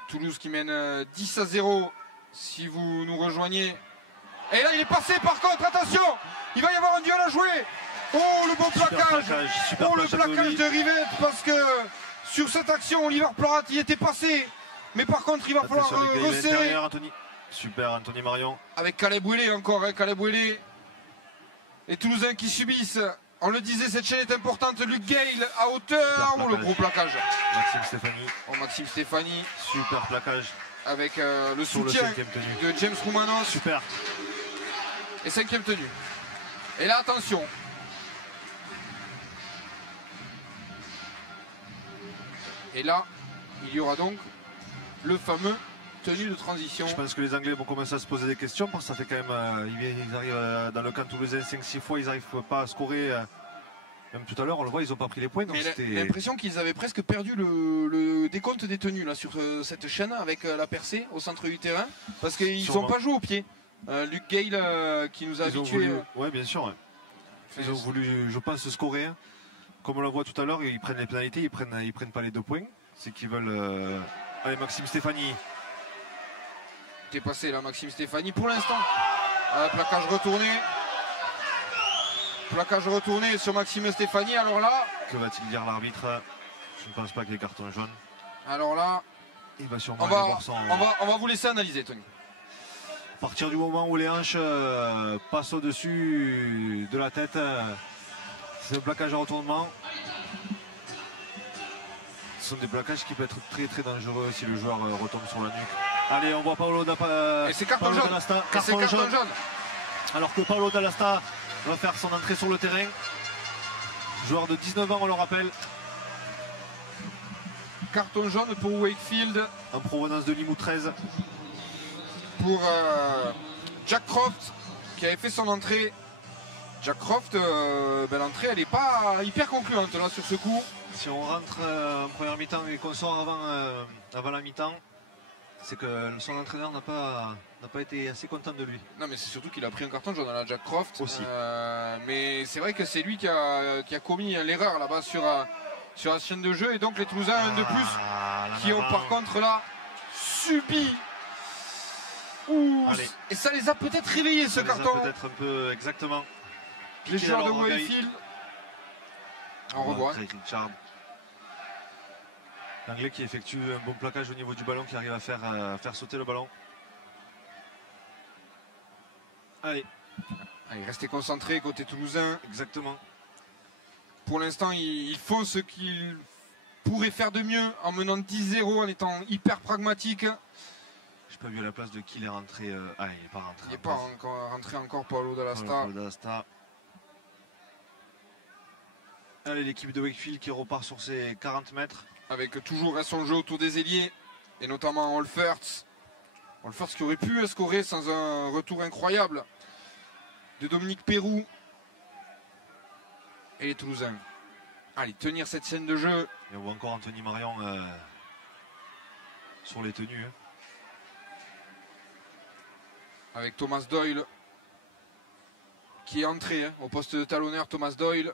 Toulouse qui mène 10-0, si vous nous rejoignez. Et là il est passé par contre, attention, il va y avoir un duel à jouer. Oh le bon plaquage, oh le plaquage de Rivette, parce que sur cette action Oliver Plorat y était passé. Mais par contre il va falloir resserrer. Super Anthony Marion. Avec Caleb Ouellet encore, Caleb Ouellet. Les Toulousains qui subissent. On le disait, cette chaîne est importante. Luc Gale à hauteur. Oh, le gros plaquage. Maxime Stéphanie. Oh, Maxime Stéphanie. Super plaquage. Avec le soutien de James Roumanos. Super. Et 5e tenue. Et là, attention. Et là, il y aura donc le fameux tenue de transition. Je pense que les Anglais vont commencer à se poser des questions parce que ça fait quand même, ils arrivent dans le camp toulousain 5-6 fois, ils n'arrivent pas à scorer. Même tout à l'heure, on le voit, ils n'ont pas pris les points. J'ai l'impression qu'ils avaient presque perdu le décompte des tenues là, sur cette chaîne avec la percée au centre du terrain, parce qu'ils n'ont pas joué au pied. Luc Gale qui nous a habitués. Oui, bien sûr. Ouais. Ils ont voulu, je pense, scorer. Comme on le voit tout à l'heure, ils prennent les pénalités, ils prennent pas les 2 points. C'est qu'ils veulent. Allez, Maxime Stéphanie. T'es passé là, Maxime Stéphanie, pour l'instant. Plaquage retourné. Plaquage retourné sur Maxime Stéphanie. Alors là. Que va-t-il dire l'arbitre? Je ne pense pas qu'il y ait carton jaune. Alors là. Il va sûrement on va vous laisser analyser, Tony. À partir du moment où les hanches passent au-dessus de la tête, c'est un plaquage à retournement. Ce sont des plaquages qui peuvent être très très dangereux si le joueur retombe sur la nuque. Allez, on voit Paolo Dallasta. Et c'est carton jaune. Carton jaune. Alors que Paolo Dallasta va faire son entrée sur le terrain. Joueur de 19 ans, on le rappelle. Carton jaune pour Wakefield. En provenance de Limoux 13. Pour Jack Croft qui avait fait son entrée. Jack Croft, l'entrée elle n'est pas hyper concluante là sur ce coup. Si on rentre en première mi-temps et qu'on sort avant la mi-temps, c'est que son entraîneur n'a pas été assez content de lui. Non mais c'est surtout qu'il a pris un carton jaune à Jack Croft. Aussi. Mais c'est vrai que c'est lui qui a commis l'erreur là-bas sur la chaîne de jeu. Et donc les Toulousains, un de plus, qui ont par contre là subi. Et ça les a peut-être réveillés ce carton. Peut-être un peu, exactement. Les joueurs de Wakefield. On revoit. Richard. L'Anglais qui effectue un bon plaquage au niveau du ballon, qui arrive à faire sauter le ballon. Allez, restez concentrés côté toulousain. Exactement. Pour l'instant, ils font ce qu'ils pourraient faire de mieux en menant 10-0, en étant hyper pragmatique. J'ai pas vu à la place de qui il est rentré. Il n'est pas rentré. Il n'est pas rentré encore Paolo Dallasta. Allez, l'équipe de Wakefield qui repart sur ses 40 mètres. avec toujours son jeu autour des ailiers, et notamment Olferts. Olferts qui aurait pu scorer sans un retour incroyable de Dominique Pérou. Et les Toulousains. Allez, tenir cette scène de jeu. Et on voit encore Anthony Marion sur les tenues. Hein. Avec Thomas Doyle qui est entré hein, au poste de talonneur. Thomas Doyle,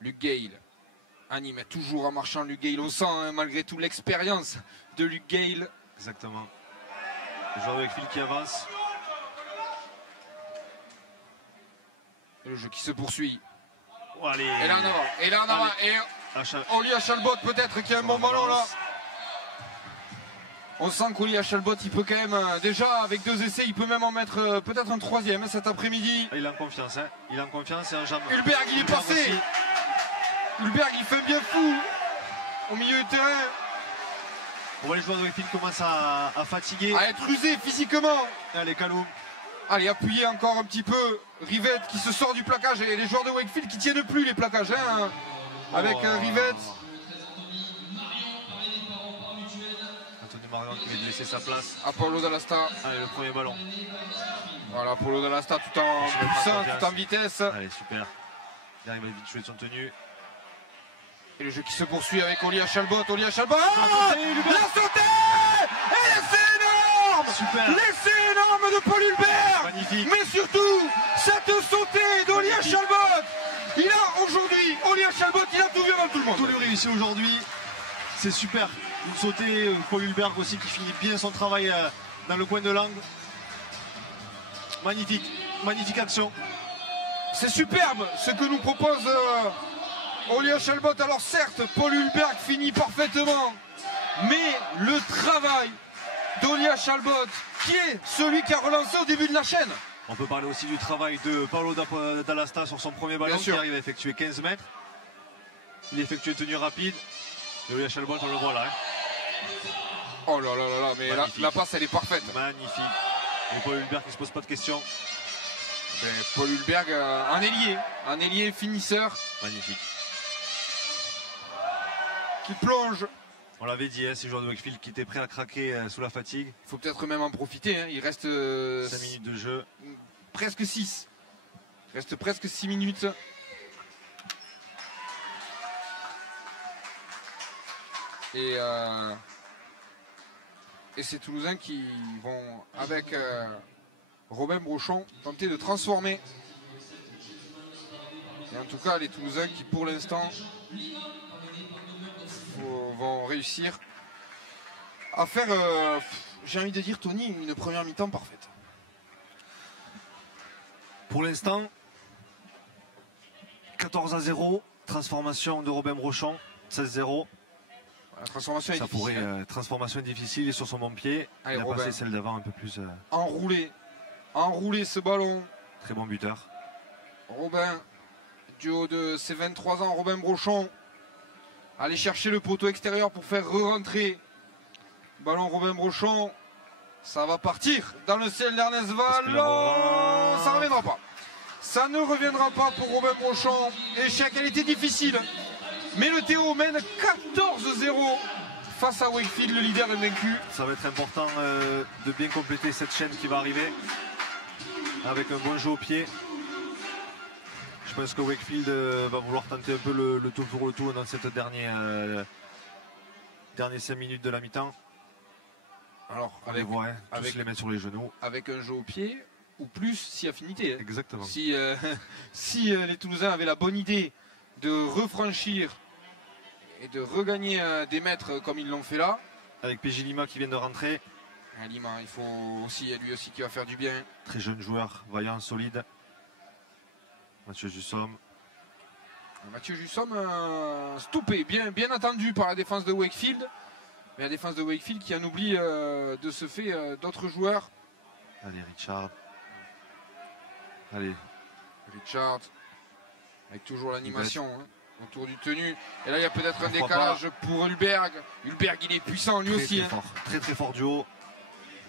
Luc Gale anime toujours en marchant. Luc Gale, on sent hein, malgré tout l'expérience de Luc Gale. Exactement. Le joueur de Wakefield qui avance. Et le jeu qui se poursuit. Oh, allez. Et là en avant, et là en avant, et Oli Achalbot peut-être qui a un bon ballon là. On sent qu'Oli Achalbot il peut quand même, déjà avec 2 essais, il peut même en mettre peut-être un 3e cet après-midi. Il a confiance, hein. Il a confiance et un jambe. Hulberg il est passé. Hulberg il fait bien fou au milieu du terrain. On voit les joueurs de Wakefield commencent à fatiguer. À être usés physiquement. Allez, Calou. Allez, appuyez encore un petit peu. Rivette qui se sort du plaquage et les joueurs de Wakefield qui tiennent plus les plaquages hein, avec Rivette. Anthony Marion qui vient de laisser sa place. Apollo Dallasta. Allez, le premier ballon. Voilà, Apollo Dallasta tout en puissance, tout en vitesse. Allez, super. Il arrive à vite jouer de son tenue. Et le jeu qui se poursuit avec Oli Achalbot. Oli Achalbot. La sautée. Et l'essai énorme. Super. L'essai énorme de Paul Hulberg. Magnifique. Mais surtout, cette sautée d'Oli Achalbot. Il a aujourd'hui, Oli Achalbot, il a tout vu avant tout le monde. Tout lui réussi aujourd'hui. C'est super. Une sautée. Paul Hulberg aussi qui finit bien son travail dans le coin de l'angle. Magnifique. Magnifique action. C'est superbe ce que nous propose Oli Achalbot. Alors certes, Paul Hulberg finit parfaitement, mais le travail d'Oli Achalbot, qui est celui qui a relancé au début de la chaîne. On peut parler aussi du travail de Paolo Dallasta sur son premier ballon qui arrive à effectuer 15 mètres. Il effectue une tenue rapide. Et Oli Achalbot, on le voit là. Hein. Oh là là là là, mais la passe elle est parfaite. Magnifique. Et Paul Hulberg qui ne se pose pas de questions. Mais Paul Hulberg, un ailier finisseur. Magnifique. Qui plonge. On l'avait dit, hein, ces joueurs de Wakefield qui étaient prêts à craquer sous la fatigue. Il faut peut-être même en profiter. Hein. Il reste 5 minutes de jeu. Presque 6. Il reste presque 6 minutes. Et c'est Toulousains qui vont, avec Robin Brochon, tenter de transformer. Et en tout cas, les Toulousains qui, pour l'instant, vont réussir à faire, j'ai envie de dire, Tony, une première mi-temps parfaite. Pour l'instant, 14-0, transformation de Robin Brochon, 16-0. La transformation est ça difficile. Pourrait, transformation difficile et sur son bon pied. Allez, il a Robin. passé celle d'avant un peu plus. Enroulé ce ballon. Très bon buteur. Robin, du haut de ses 23 ans, Robin Brochon. Aller chercher le poteau extérieur pour faire re-rentrer. Ballon Robin Brochon. Ça va partir dans le ciel d'Ernest Val. Ça ne reviendra pas. Ça ne reviendra pas pour Robin Brochon. Échec, elle était difficile. Mais le Théo mène 14-0 face à Wakefield, le leader invaincu. Ça va être important de bien compléter cette chaîne qui va arriver. Avec un bon jeu au pied. Je pense que Wakefield va vouloir tenter un peu le tour pour le tour dans cette dernière 5 minutes de la mi-temps. Alors, avec les mettre sur les genoux. Avec un jeu au pied ou plus si affinité. Hein. Exactement. Si les Toulousains avaient la bonne idée de refranchir et de regagner des mètres comme ils l'ont fait là. Avec PJ Lima qui vient de rentrer. Lima, il faut aussi, lui aussi qui va faire du bien. Très jeune joueur, vaillant, solide. Mathieu Jussomme. Mathieu Jussomme, stoppé, bien attendu par la défense de Wakefield. Mais la défense de Wakefield qui en oublie de ce fait d'autres joueurs. Allez, Richard. Allez. Richard. Avec toujours l'animation autour du tenu. Et là, il y a peut-être un décalage pour Hulberg. Hulberg, il est puissant lui aussi. Très fort. Très fort du haut.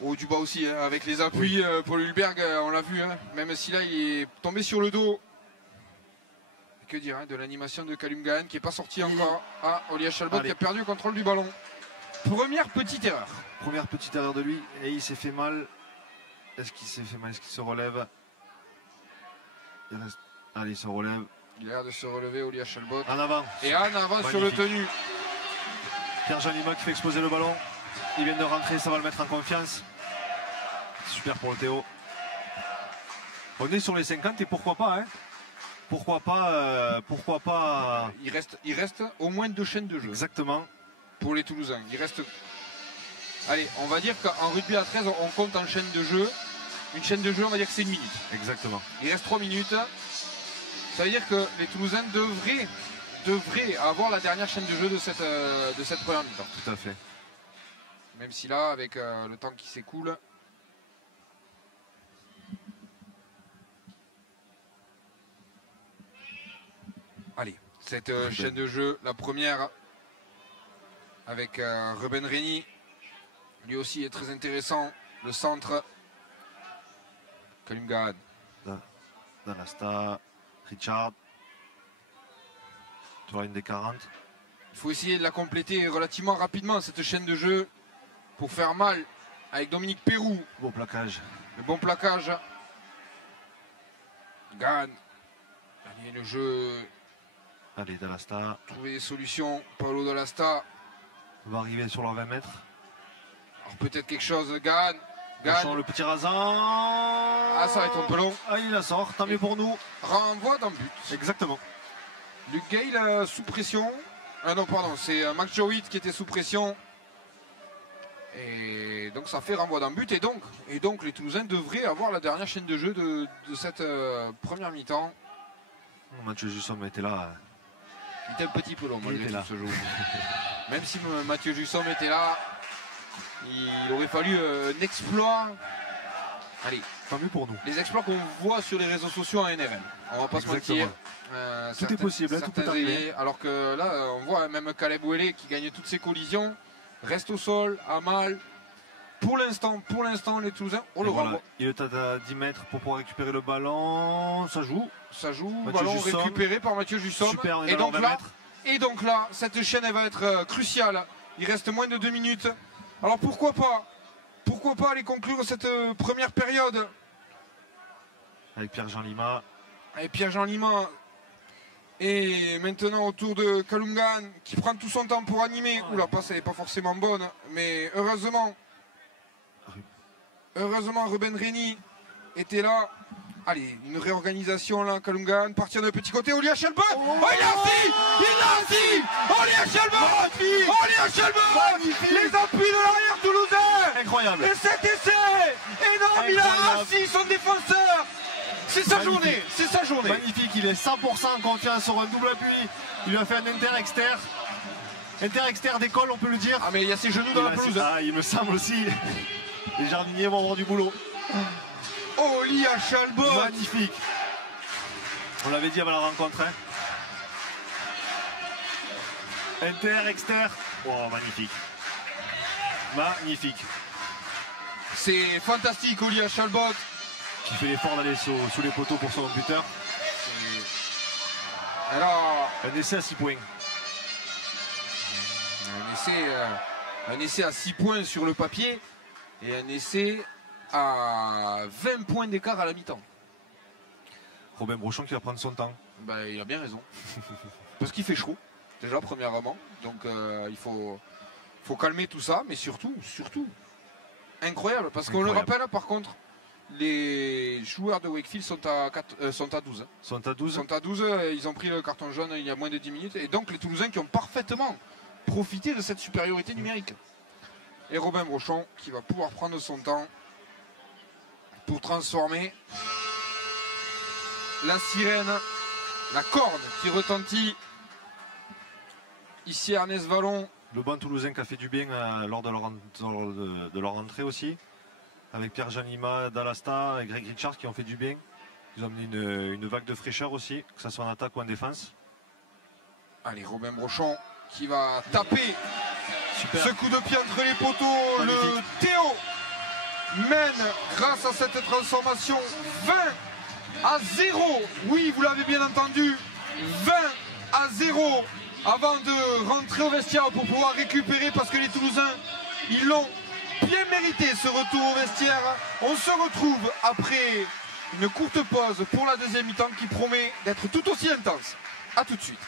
Oh, du bas aussi, hein, avec les appuis. Paul Hulberg, on l'a vu. Hein, même si là, il est tombé sur le dos. que dire hein, de l'animation de Kalumgahan qui n'est pas sorti encore. Ah, Olia Chalbot qui a perdu le contrôle du ballon. Première petite erreur. Première petite erreur de lui et il s'est fait mal. Est-ce qu'il s'est fait mal? Est-ce qu'il se relève? Allez, il se relève. Il a l'air de se relever, Olia Chalbot. En avant. Et en avant sur le tenu. Pierre-Jean Lima qui fait exploser le ballon. Il vient de rentrer, ça va le mettre en confiance. Super pour le Théo. On est sur les 50 et pourquoi pas, hein? Pourquoi pas. Il reste au moins 2 chaînes de jeu. Exactement. Pour les Toulousains. Il reste. Allez, on va dire qu'en rugby à 13, on compte en chaîne de jeu. Une chaîne de jeu, on va dire que c'est 1 minute. Exactement. Il reste 3 minutes. Ça veut dire que les Toulousains devraient avoir la dernière chaîne de jeu de cette première mi-temps. Tout à fait. Même si là, avec le temps qui s'écoule. Allez, cette chaîne de jeu, la première avec Ruben Rény. Lui aussi est très intéressant. Le centre. Kalumgahan. Dalasta, Richard. Toujours une des 40. Il faut essayer de la compléter relativement rapidement, cette chaîne de jeu, pour faire mal avec Dominique Pérou. Bon plaquage. Le bon plaquage. Gahan. Allez, le jeu. Allez, Dalasta. Trouver des solutions. Paolo Dalasta. On va arriver sur leurs 20 mètres. Alors peut-être quelque chose. Gahan. Le petit Razan. Ah, ça va être un peu long. Ah, il la sort. Tant mieux pour nous. Renvoi dans le but. Exactement. Luc Gale sous pression. Ah non, pardon, c'est Max Jowitt qui était sous pression. Et donc ça fait renvoi dans le but. Et donc les Toulousains devraient avoir la dernière chaîne de jeu de cette première mi-temps. Mathieu Jussom était là. Il était un petit peu long malgré tout ce jeu. Même si Mathieu Jussom était là, il aurait fallu un exploit. Allez, tant mieux pour nous. Les exploits qu'on voit sur les réseaux sociaux en NRL. On va pas se mentir. Tout est possible, tout peut arriver. Alors que là, on voit même Caleb Ouellet qui gagne toutes ses collisions, reste au sol, à mal. Pour l'instant, les Toulousains, on le renvoie. Il est à 10 mètres pour pouvoir récupérer le ballon. Ça joue. Ballon récupéré par Mathieu Jussom. Super, et donc là, cette chaîne elle va être cruciale. Il reste moins de 2 minutes. Alors pourquoi pas aller conclure cette première période avec Pierre-Jean Lima. Et maintenant autour de Kalumgahan qui prend tout son temps pour animer. Ouh, la passe elle n'est pas forcément bonne, mais heureusement Ruben Rény était là. Allez, une réorganisation là, Kalumgahan, partir de petit côté, Olia Chalbot. Il a assis Olia Chalbot. Les appuis de l'arrière toulousain. Incroyable. Et cet essai énorme, il a assis son défenseur. C'est sa journée. Magnifique, il est 100% en confiance sur un double appui. Il lui a fait un inter-externe. Inter-externe d'école, on peut le dire. Ah mais il y a ses genoux dans la pelouse. Ah, il me semble aussi. Les jardiniers vont avoir du boulot. Olia Chalbot. Magnifique. On l'avait dit avant la rencontre. Inter-externe. Oh, magnifique. C'est fantastique, Olia Chalbot. Qui fait l'effort d'aller sous les poteaux pour son buteur. Alors, un essai à 6 points. Un essai à 6 points sur le papier et un essai à 20 points d'écart à la mi-temps. Robin Brochon qui va prendre son temps. Il a bien raison. Parce qu'il fait chaud, déjà premièrement. Donc il faut calmer tout ça, mais surtout, incroyable. Parce qu'on le rappelle par contre, les joueurs de Wakefield sont à 12. Sont à 12. Ils ont pris le carton jaune il y a moins de 10 minutes. Et donc les Toulousains qui ont parfaitement profité de cette supériorité numérique. Et Robin Brochon qui va pouvoir prendre son temps pour transformer la sirène, la corne qui retentit ici à Ernest Vallon. Le banc toulousain qui a fait du bien lors de leur entrée aussi. Avec Pierre-Jean Lima, Dalasta et Greg Richard qui ont fait du bien. Ils ont amené une vague de fraîcheur aussi, que ce soit en attaque ou en défense. Allez, Robin Brochon qui va taper. Super. Ce coup de pied entre les poteaux. Magnifique. Le Théo mène grâce à cette transformation 20-0. Oui, vous l'avez bien entendu. 20-0 avant de rentrer au vestiaire pour pouvoir récupérer, parce que les Toulousains, ils l'ont bien mérité ce retour au vestiaire. On se retrouve après une courte pause pour la deuxième mi-temps qui promet d'être tout aussi intense. A tout de suite.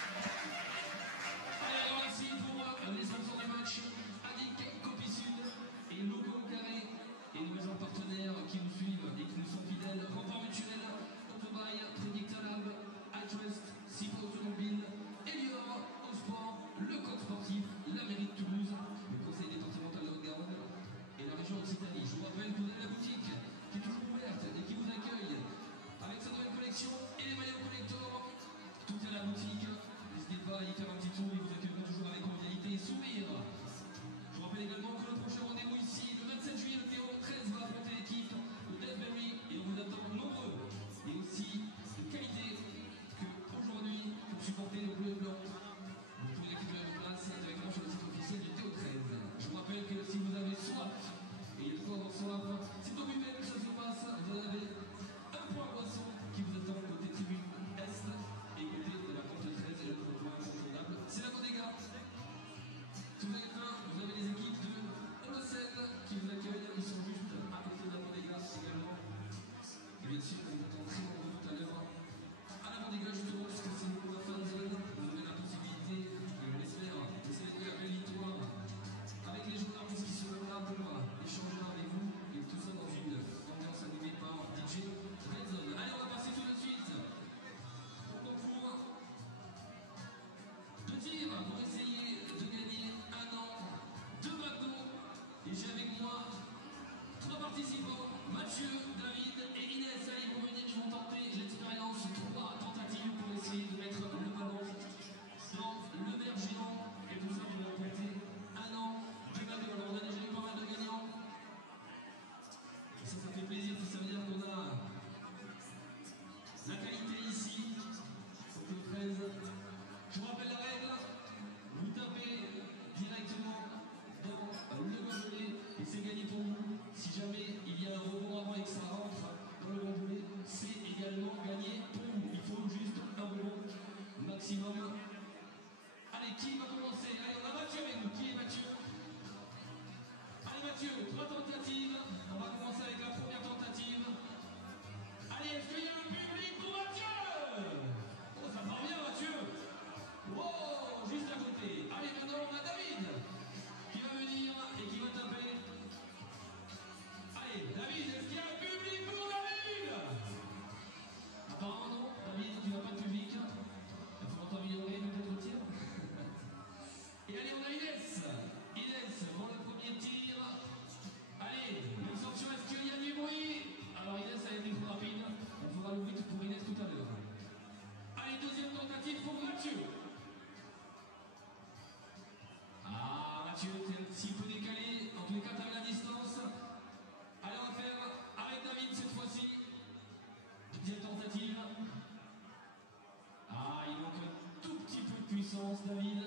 David.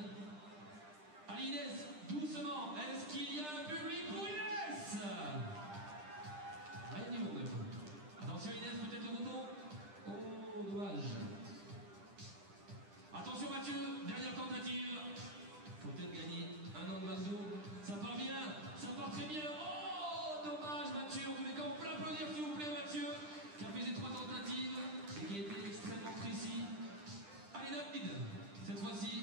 Allez Inès, doucement, est-ce qu'il y a un public pour Inès? Rien du monde. Attention Inès, peut-être le bouton. Oh, dommage. Attention Mathieu, dernière tentative. Faut peut-être gagner un an de Mazdo. Ça part bien, ça part très bien. Oh, dommage Mathieu, on voulait quand même applaudir s'il vous plaît Mathieu, qui a fait ses 3 tentatives et qui a été extrêmement précis. Allez David, cette fois-ci.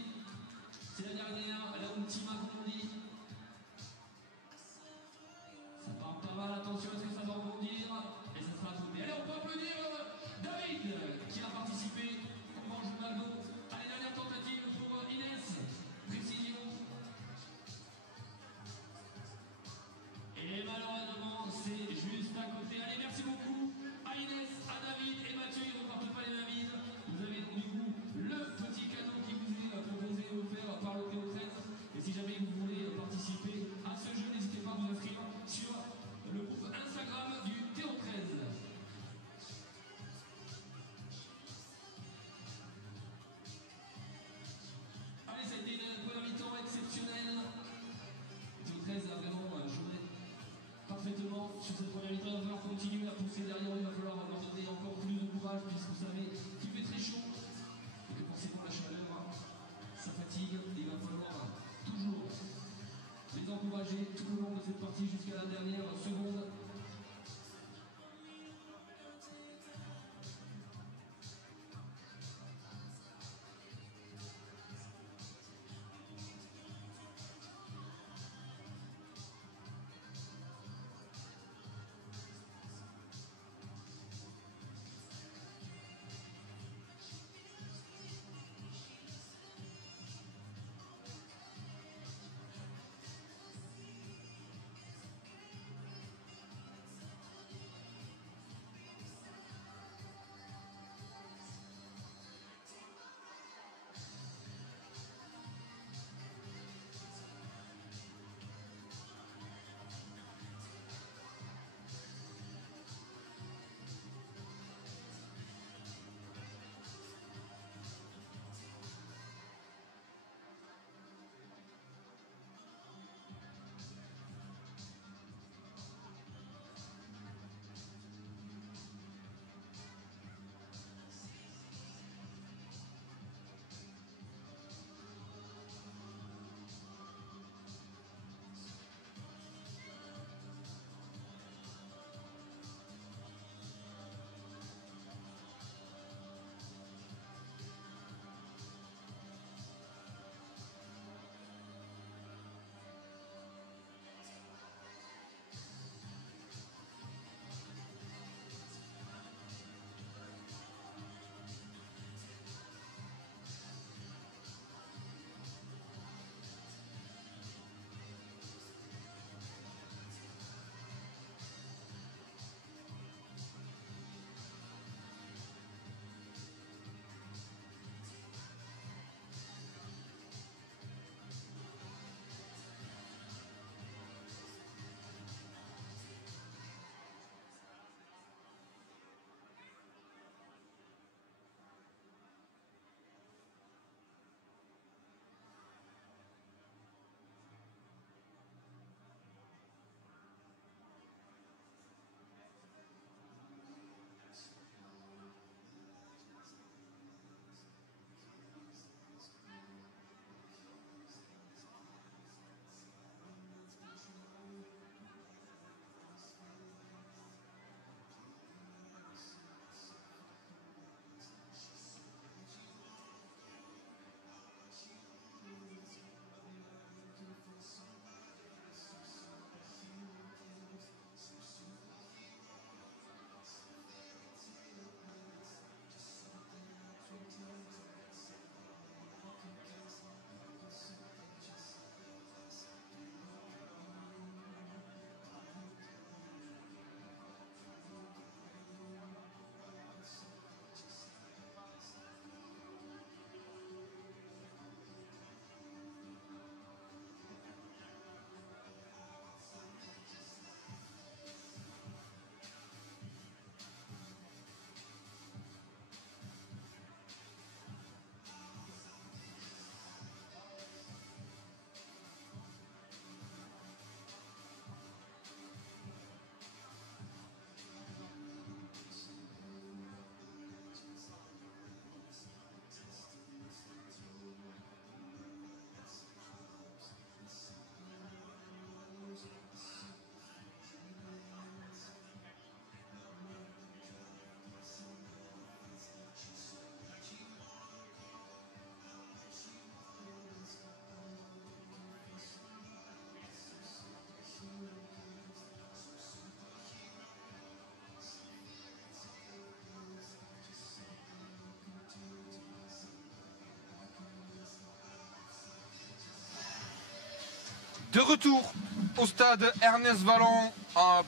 De retour au stade Ernest Vallon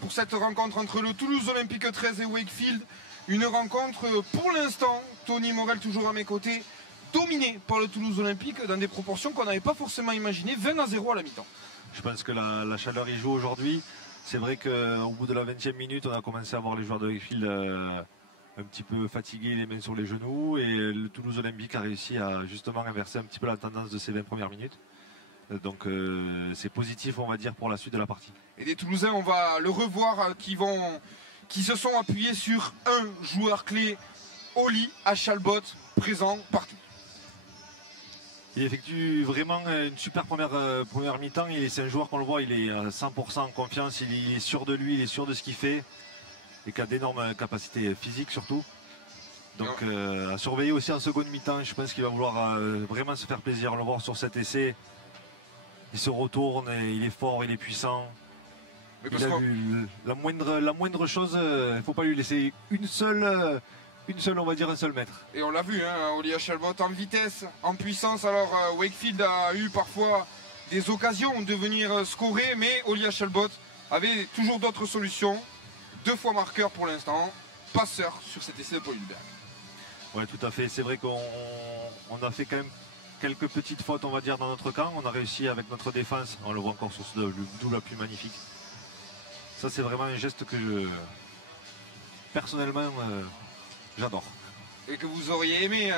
pour cette rencontre entre le Toulouse Olympique 13 et Wakefield. Une rencontre pour l'instant, Tony Morel toujours à mes côtés, dominée par le Toulouse Olympique dans des proportions qu'on n'avait pas forcément imaginées, 20-0 à la mi-temps. Je pense que la chaleur y joue aujourd'hui. C'est vrai qu'au bout de la 20e minute, on a commencé à voir les joueurs de Wakefield un petit peu fatigués, les mains sur les genoux. Et le Toulouse Olympique a réussi à justement inverser un petit peu la tendance de ces 20 premières minutes. Donc c'est positif, on va dire, pour la suite de la partie. Et des Toulousains, on va le revoir, qui se sont appuyés sur un joueur clé, Oli Achalbot, présent partout. Il effectue vraiment une super première mi-temps. C'est un joueur qu'on le voit, il est à 100% en confiance, il est sûr de lui, il est sûr de ce qu'il fait. Et qui a d'énormes capacités physiques surtout. Donc à surveiller aussi en seconde mi-temps, je pense qu'il va vouloir vraiment se faire plaisir. On le voit sur cet essai. Il se retourne, et il est fort, il est puissant. Il a vu la moindre chose, il ne faut pas lui laisser une seule, on va dire, un seul mètre. Et on l'a vu, hein, Oli Achalbot en vitesse, en puissance. Alors Wakefield a eu parfois des occasions de venir scorer, mais Oli Achalbot avait toujours d'autres solutions. 2 fois marqueur pour l'instant, passeur sur cet essai de Paul Hulbert. Oui, tout à fait. C'est vrai qu'on a fait quand même quelques petites fautes, on va dire, dans notre camp. On a réussi avec notre défense, on le voit encore sur ce double appui magnifique. Ça, c'est vraiment un geste que personnellement, j'adore. Et que vous auriez aimé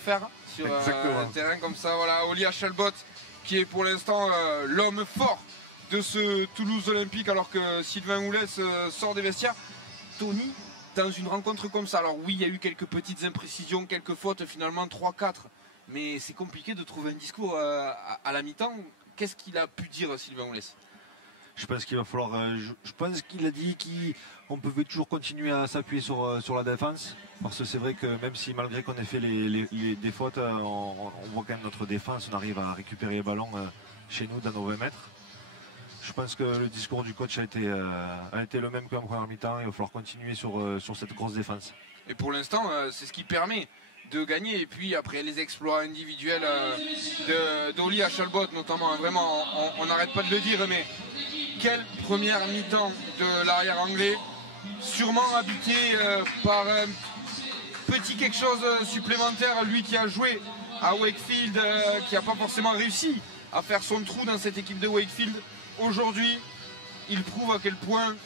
faire sur un terrain comme ça. Voilà, Oli Achalbot, qui est pour l'instant l'homme fort de ce Toulouse Olympique, alors que Sylvain Houlès sort des vestiaires. Tony, dans une rencontre comme ça, alors oui, il y a eu quelques petites imprécisions, quelques fautes, finalement 3-4. Mais c'est compliqué de trouver un discours à la mi-temps. Qu'est-ce qu'il a pu dire, Sylvain Houlès? Je pense qu'il va falloir. Je pense qu'il a dit qu'on pouvait toujours continuer à s'appuyer sur la défense. Parce que c'est vrai que même si malgré qu'on ait fait des fautes, on voit quand même notre défense, on arrive à récupérer les ballons chez nous dans nos 20 mètres. Je pense que le discours du coach a été le même qu'en première mi-temps. Il va falloir continuer sur cette grosse défense. Et pour l'instant, c'est ce qui permet de gagner. Et puis après les exploits individuels d'Oli Achalbot notamment, vraiment on n'arrête pas de le dire, mais quelle première mi-temps de l'arrière anglais, sûrement habité par un petit quelque chose supplémentaire, lui qui a joué à Wakefield, qui n'a pas forcément réussi à faire son trou dans cette équipe de Wakefield. Aujourd'hui, il prouve à quel point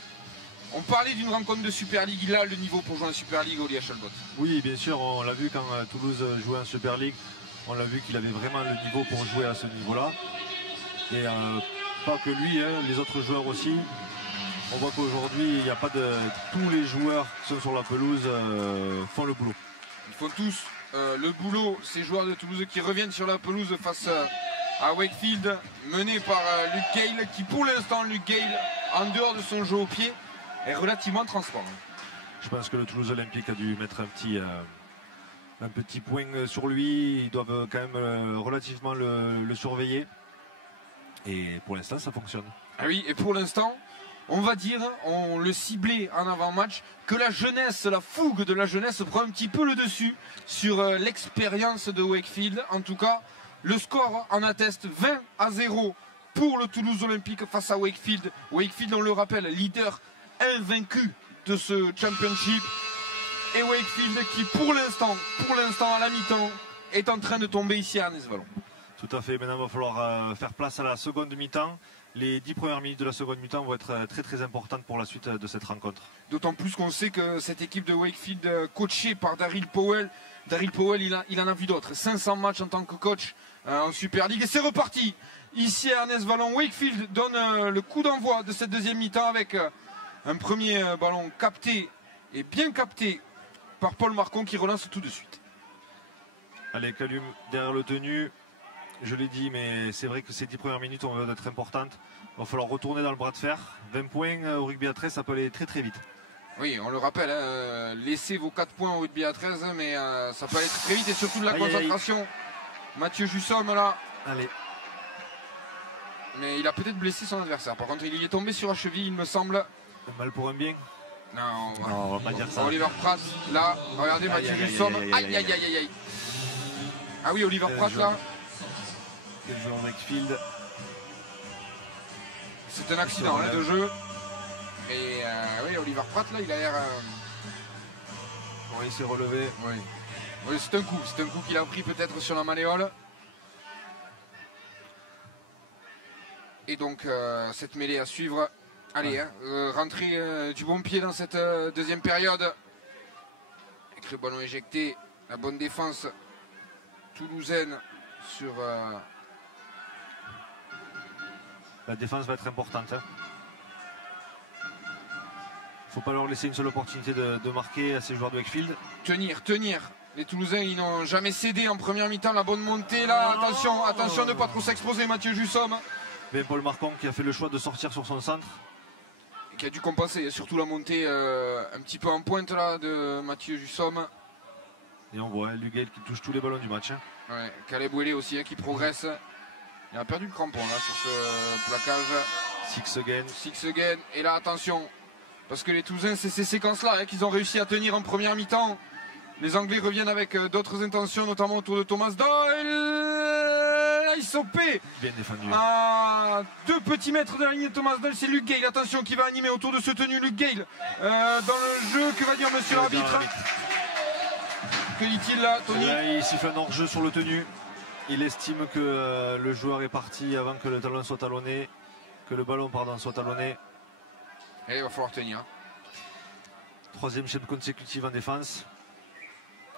on parlait d'une rencontre de Super League. Il a le niveau pour jouer en Super League, Oli Achalbot. Oui, bien sûr, on l'a vu quand Toulouse jouait en Super League. On l'a vu qu'il avait vraiment le niveau pour jouer à ce niveau-là. Et pas que lui, hein, les autres joueurs aussi. On voit qu'aujourd'hui, il n'y a pas de. Tous les joueurs qui sont sur la pelouse font le boulot. Ils font tous le boulot. Ces joueurs de Toulouse qui reviennent sur la pelouse face à Wakefield, mené par Luke Gale, qui pour l'instant, Luke Gale, en dehors de son jeu au pied, est relativement transparent. Je pense que le Toulouse Olympique a dû mettre un petit point sur lui. Ils doivent quand même relativement le surveiller. Et pour l'instant, ça fonctionne. Ah oui, et pour l'instant, on va dire, on le ciblait en avant-match, que la jeunesse, la fougue de la jeunesse prend un petit peu le dessus sur l'expérience de Wakefield. En tout cas, le score en atteste, 20-0 pour le Toulouse Olympique face à Wakefield. Wakefield, on le rappelle, leader invaincu de ce championship. Et Wakefield qui, pour l'instant, à la mi-temps, est en train de tomber ici à Ernest Vallon. Tout à fait. Maintenant, il va falloir faire place à la seconde mi-temps. Les 10 premières minutes de la seconde mi-temps vont être très très importantes pour la suite de cette rencontre. D'autant plus qu'on sait que cette équipe de Wakefield, coachée par Daryl Powell, il en a vu d'autres. 500 matchs en tant que coach en Super League. Et c'est reparti. Ici à Ernest Vallon, Wakefield donne le coup d'envoi de cette deuxième mi-temps avec un premier ballon capté et bien capté par Paul Marcon qui relance tout de suite. Allez, Calum derrière le tenu. Je l'ai dit, mais c'est vrai que ces 10 premières minutes vont être importantes. Il va falloir retourner dans le bras de fer. 20 points au rugby à 13, ça peut aller très très vite. Oui, on le rappelle, hein, laissez vos 4 points au rugby à 13, mais ça peut aller très très vite et surtout de la concentration. Mathieu Jussomme là. Allez. Mais il a peut-être blessé son adversaire. Par contre, il y est tombé sur la cheville, il me semble. Un mal pour un bien. Non, on va pas dire ça. Oliver Pratt, là, regardez Mathieu Jussomme. Aïe, aïe, aïe, aïe. Ah oui, Oliver Pratt là. Quel joueur Wakefield. C'est un accident hein, de jeu. Et oui, Oliver Pratt là, il a l'air. Ouais, il s'est relevé. Oui, oui c'est un coup qu'il a pris peut-être sur la malléole. Et donc cette mêlée à suivre. Allez, ouais. Rentrer du bon pied dans cette deuxième période. Avec le ballon éjecté, la bonne défense toulousaine sur. La défense va être importante. Faut pas leur laisser une seule opportunité de marquer à ces joueurs de Wakefield. Tenir. Les Toulousains, ils n'ont jamais cédé en première mi-temps. La bonne montée là. Attention de ne pas trop s'exposer. Mathieu Jussomme. Mais Paul Marcon qui a fait le choix de sortir sur son centre. Et qui a dû compenser. Surtout la montée un petit peu en pointe là de Mathieu Jussomme. Et on voit Luguel qui touche tous les ballons du match. Ouais, Caleb Ouellet aussi hein, qui progresse. Il a perdu le crampon là sur ce plaquage. Six again. Et là attention. Parce que les Toulousains, c'est ces séquences-là hein, qu'ils ont réussi à tenir en première mi-temps. Les Anglais reviennent avec d'autres intentions, notamment autour de Thomas Doyle. Là, ils sont payés. Bien défendu. À 2 petits mètres de la ligne de Thomas Doyle, c'est Luke Gale. Attention, qui va animer autour de ce tenu Luke Gale. Dans le jeu, que va dire monsieur l'arbitre? Que dit-il là, Tony? Là, il siffle un hors-jeu sur le tenu. Il estime que le joueur est parti avant que le talon soit talonné. Que le ballon, soit talonné. Et il va falloir tenir. 3e chaîne consécutive en défense.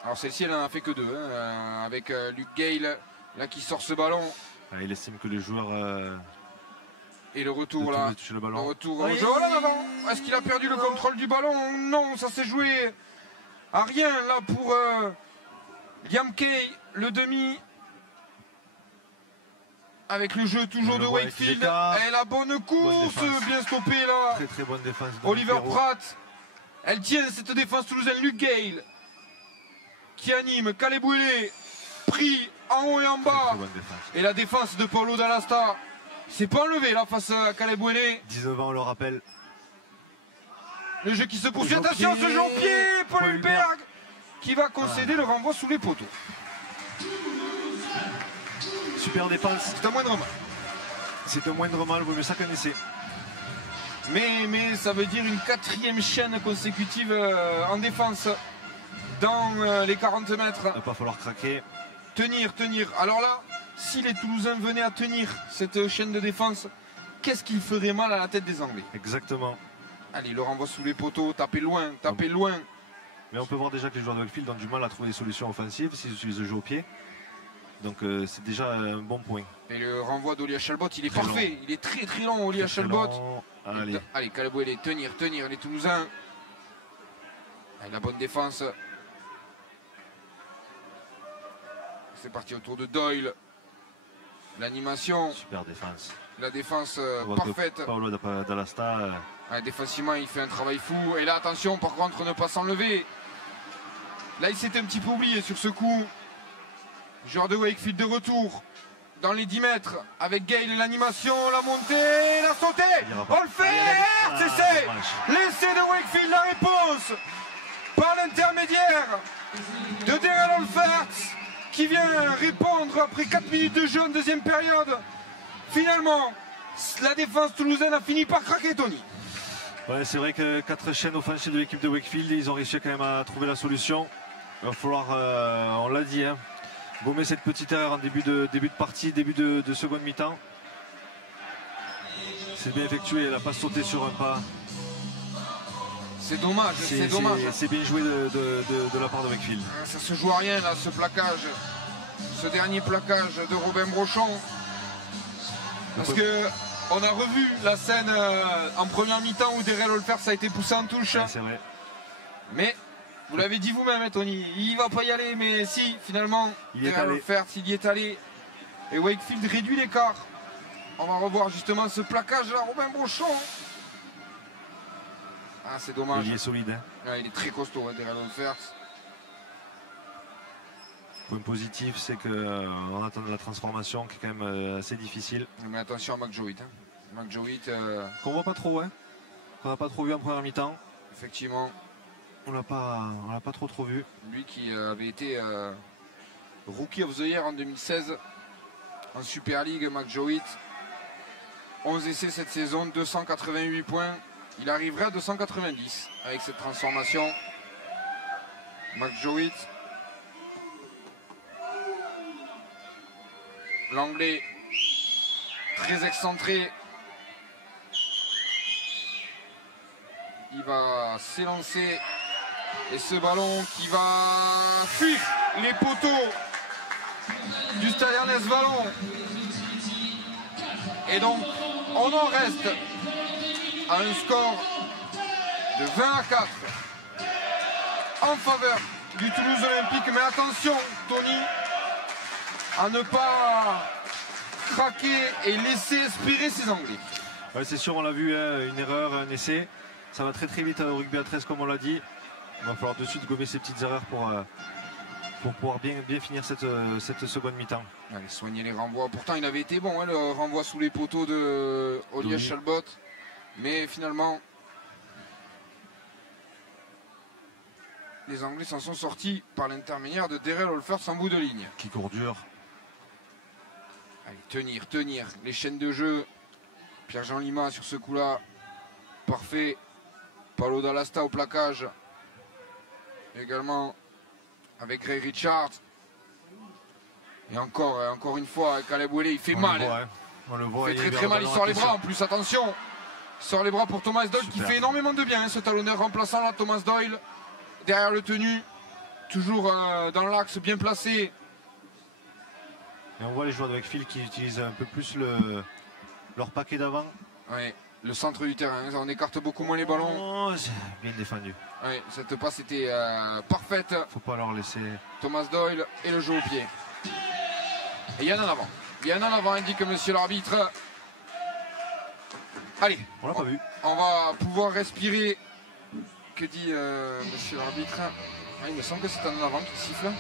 Alors celle-ci, elle n'en a fait que 2. Hein, avec Luke Gale, là, qui sort ce ballon. Il estime que les joueurs... et le retour là. Le ballon. Le retour au jeu. Oh là, avant. Est-ce qu'il a perdu le contrôle du ballon? Non, ça s'est joué à rien là pour Liam Kay, le demi. Avec le jeu toujours de Wakefield. Et la bonne course, bien stoppée là. Très bonne défense. Oliver Pratt. Elle tient cette défense toulousaine. Luke Gale qui anime. Caleb Ouellet pris en haut et en bas. Et la défense de Paulo Dall'Asta. Il s'est pas enlevé là face à Caleb Ouellet. 19 ans, on le rappelle. Le jeu qui se poursuit. Attention, ce jeu au pied. Paul Hulberg qui va concéder le renvoi sous les poteaux. Super défense. C'est un moindre mal. C'est un moindre mal, vaut mieux ça qu'un essai. Mais ça veut dire une 4e chaîne consécutive en défense dans les 40 mètres. Il va pas falloir craquer. Tenir. Alors là, si les Toulousains venaient à tenir cette chaîne de défense, qu'est-ce qu'il ferait mal à la tête des Anglais? Exactement. Allez, le renvoi sous les poteaux, taper loin. Mais on peut voir déjà que les joueurs de Wakefield ont du mal à trouver des solutions offensives s'ils utilisent le jeu au pied. Donc c'est déjà un bon point. Et le renvoi d'Olia Chalbot, il est très parfait. Long. Il est très long, Olia Chalbot. Allez, Caleb Ouellet, tenir, les Toulousains. Allez, la bonne défense. C'est parti autour de Doyle. L'animation. Super défense. La défense parfaite. Paulo Dall'Asta. Défensivement, il fait un travail fou. Et là, attention, par contre, ne pas s'enlever. Là, il s'est un petit peu oublié sur ce coup. Joueur de Wakefield de retour dans les 10 mètres avec Gale, l'animation, la montée, la sautée. On le fait. L'essai. L'essai de Wakefield, la réponse par l'intermédiaire de Derrell Olfert qui vient répondre après 4 minutes de jeu en deuxième période. Finalement, la défense toulousaine a fini par craquer, Tony. Ouais, c'est vrai que 4 chaînes offensives de l'équipe de Wakefield, ils ont réussi quand même à trouver la solution. Il va falloir, on l'a dit, gommer cette petite erreur en début de partie, début de seconde mi-temps. C'est bien effectué, elle n'a pas sauté sur un pas. C'est dommage, c'est dommage. C'est bien joué de la part de Wakefield. Ça se joue à rien là, ce plaquage. Ce dernier plaquage de Robin Brochon. Parce que on a revu la scène en première mi-temps où Derrell Olfert a été poussé en touche. Ouais, c'est vrai. Mais vous l'avez dit vous-même, Tony, il va pas y aller, mais si, finalement, Derrell Olfert, il y est allé. Et Wakefield réduit l'écart. On va revoir justement ce plaquage à Robin Brochon. Ah, c'est dommage. Il est solide. Ouais, il est très costaud, Derrell Olfert. Point positif, c'est qu'on attend de la transformation qui est quand même assez difficile. Mais attention à McJowitt. McJowitt. Qu'on voit pas trop, qu'on n'a pas trop vu en première mi-temps. Effectivement. On l'a pas trop vu. Lui qui avait été Rookie of the Year en 2016 en Super League, McJowitt. 11 essais cette saison, 288 points. Il arriverait à 290 avec cette transformation. Max Jowitz. L'anglais très excentré. Il va s'élancer. Et ce ballon qui va fuir les poteaux du Stade Ernest Vallon. Et donc, on en reste à un score de 20 à 4 en faveur du Toulouse Olympique. Mais attention, Tony, à ne pas craquer et laisser espérer ces Anglais. Ouais, c'est sûr, on l'a vu, hein, une erreur, un essai. Ça va très très vite au rugby à 13 comme on l'a dit. Il va falloir de suite gommer ces petites erreurs pour pouvoir bien finir cette seconde mi-temps. Allez, soigner les renvois. Pourtant, il avait été bon, hein, le renvoi sous les poteaux de Olivier Chalbot. Mais finalement, les Anglais s'en sont sortis par l'intermédiaire de Derrell Olfers en bout de ligne. Qui court dur. Allez, tenir. Les chaînes de jeu. Pierre-Jean Lima sur ce coup-là. Parfait. Paulo Dall'Asta au plaquage. Également avec Ray Richards. Et encore une fois, Caleb Ouellet, il fait mal. On le voit, il fait très mal, il sort les bras en plus, attention. Il sort les bras pour Thomas Doyle. Super. Qui fait énormément de bien, hein, ce talonneur remplaçant là, Thomas Doyle. Derrière le tenu, toujours dans l'axe, bien placé. Et on voit les joueurs de Wakefield qui utilisent un peu plus leur paquet d'avant. Ouais, le centre du terrain, on écarte beaucoup moins les ballons. Oh, bien défendu. Ouais, cette passe était parfaite. Faut pas leur laisser. Thomas Doyle et le jeu au pied. Et il y en a en avant. Il y en a en avant, indique monsieur l'arbitre. Allez, on l'a pas vu. On va pouvoir respirer. Que dit monsieur l'arbitre? Ah, il me semble que c'est un avant qui siffle.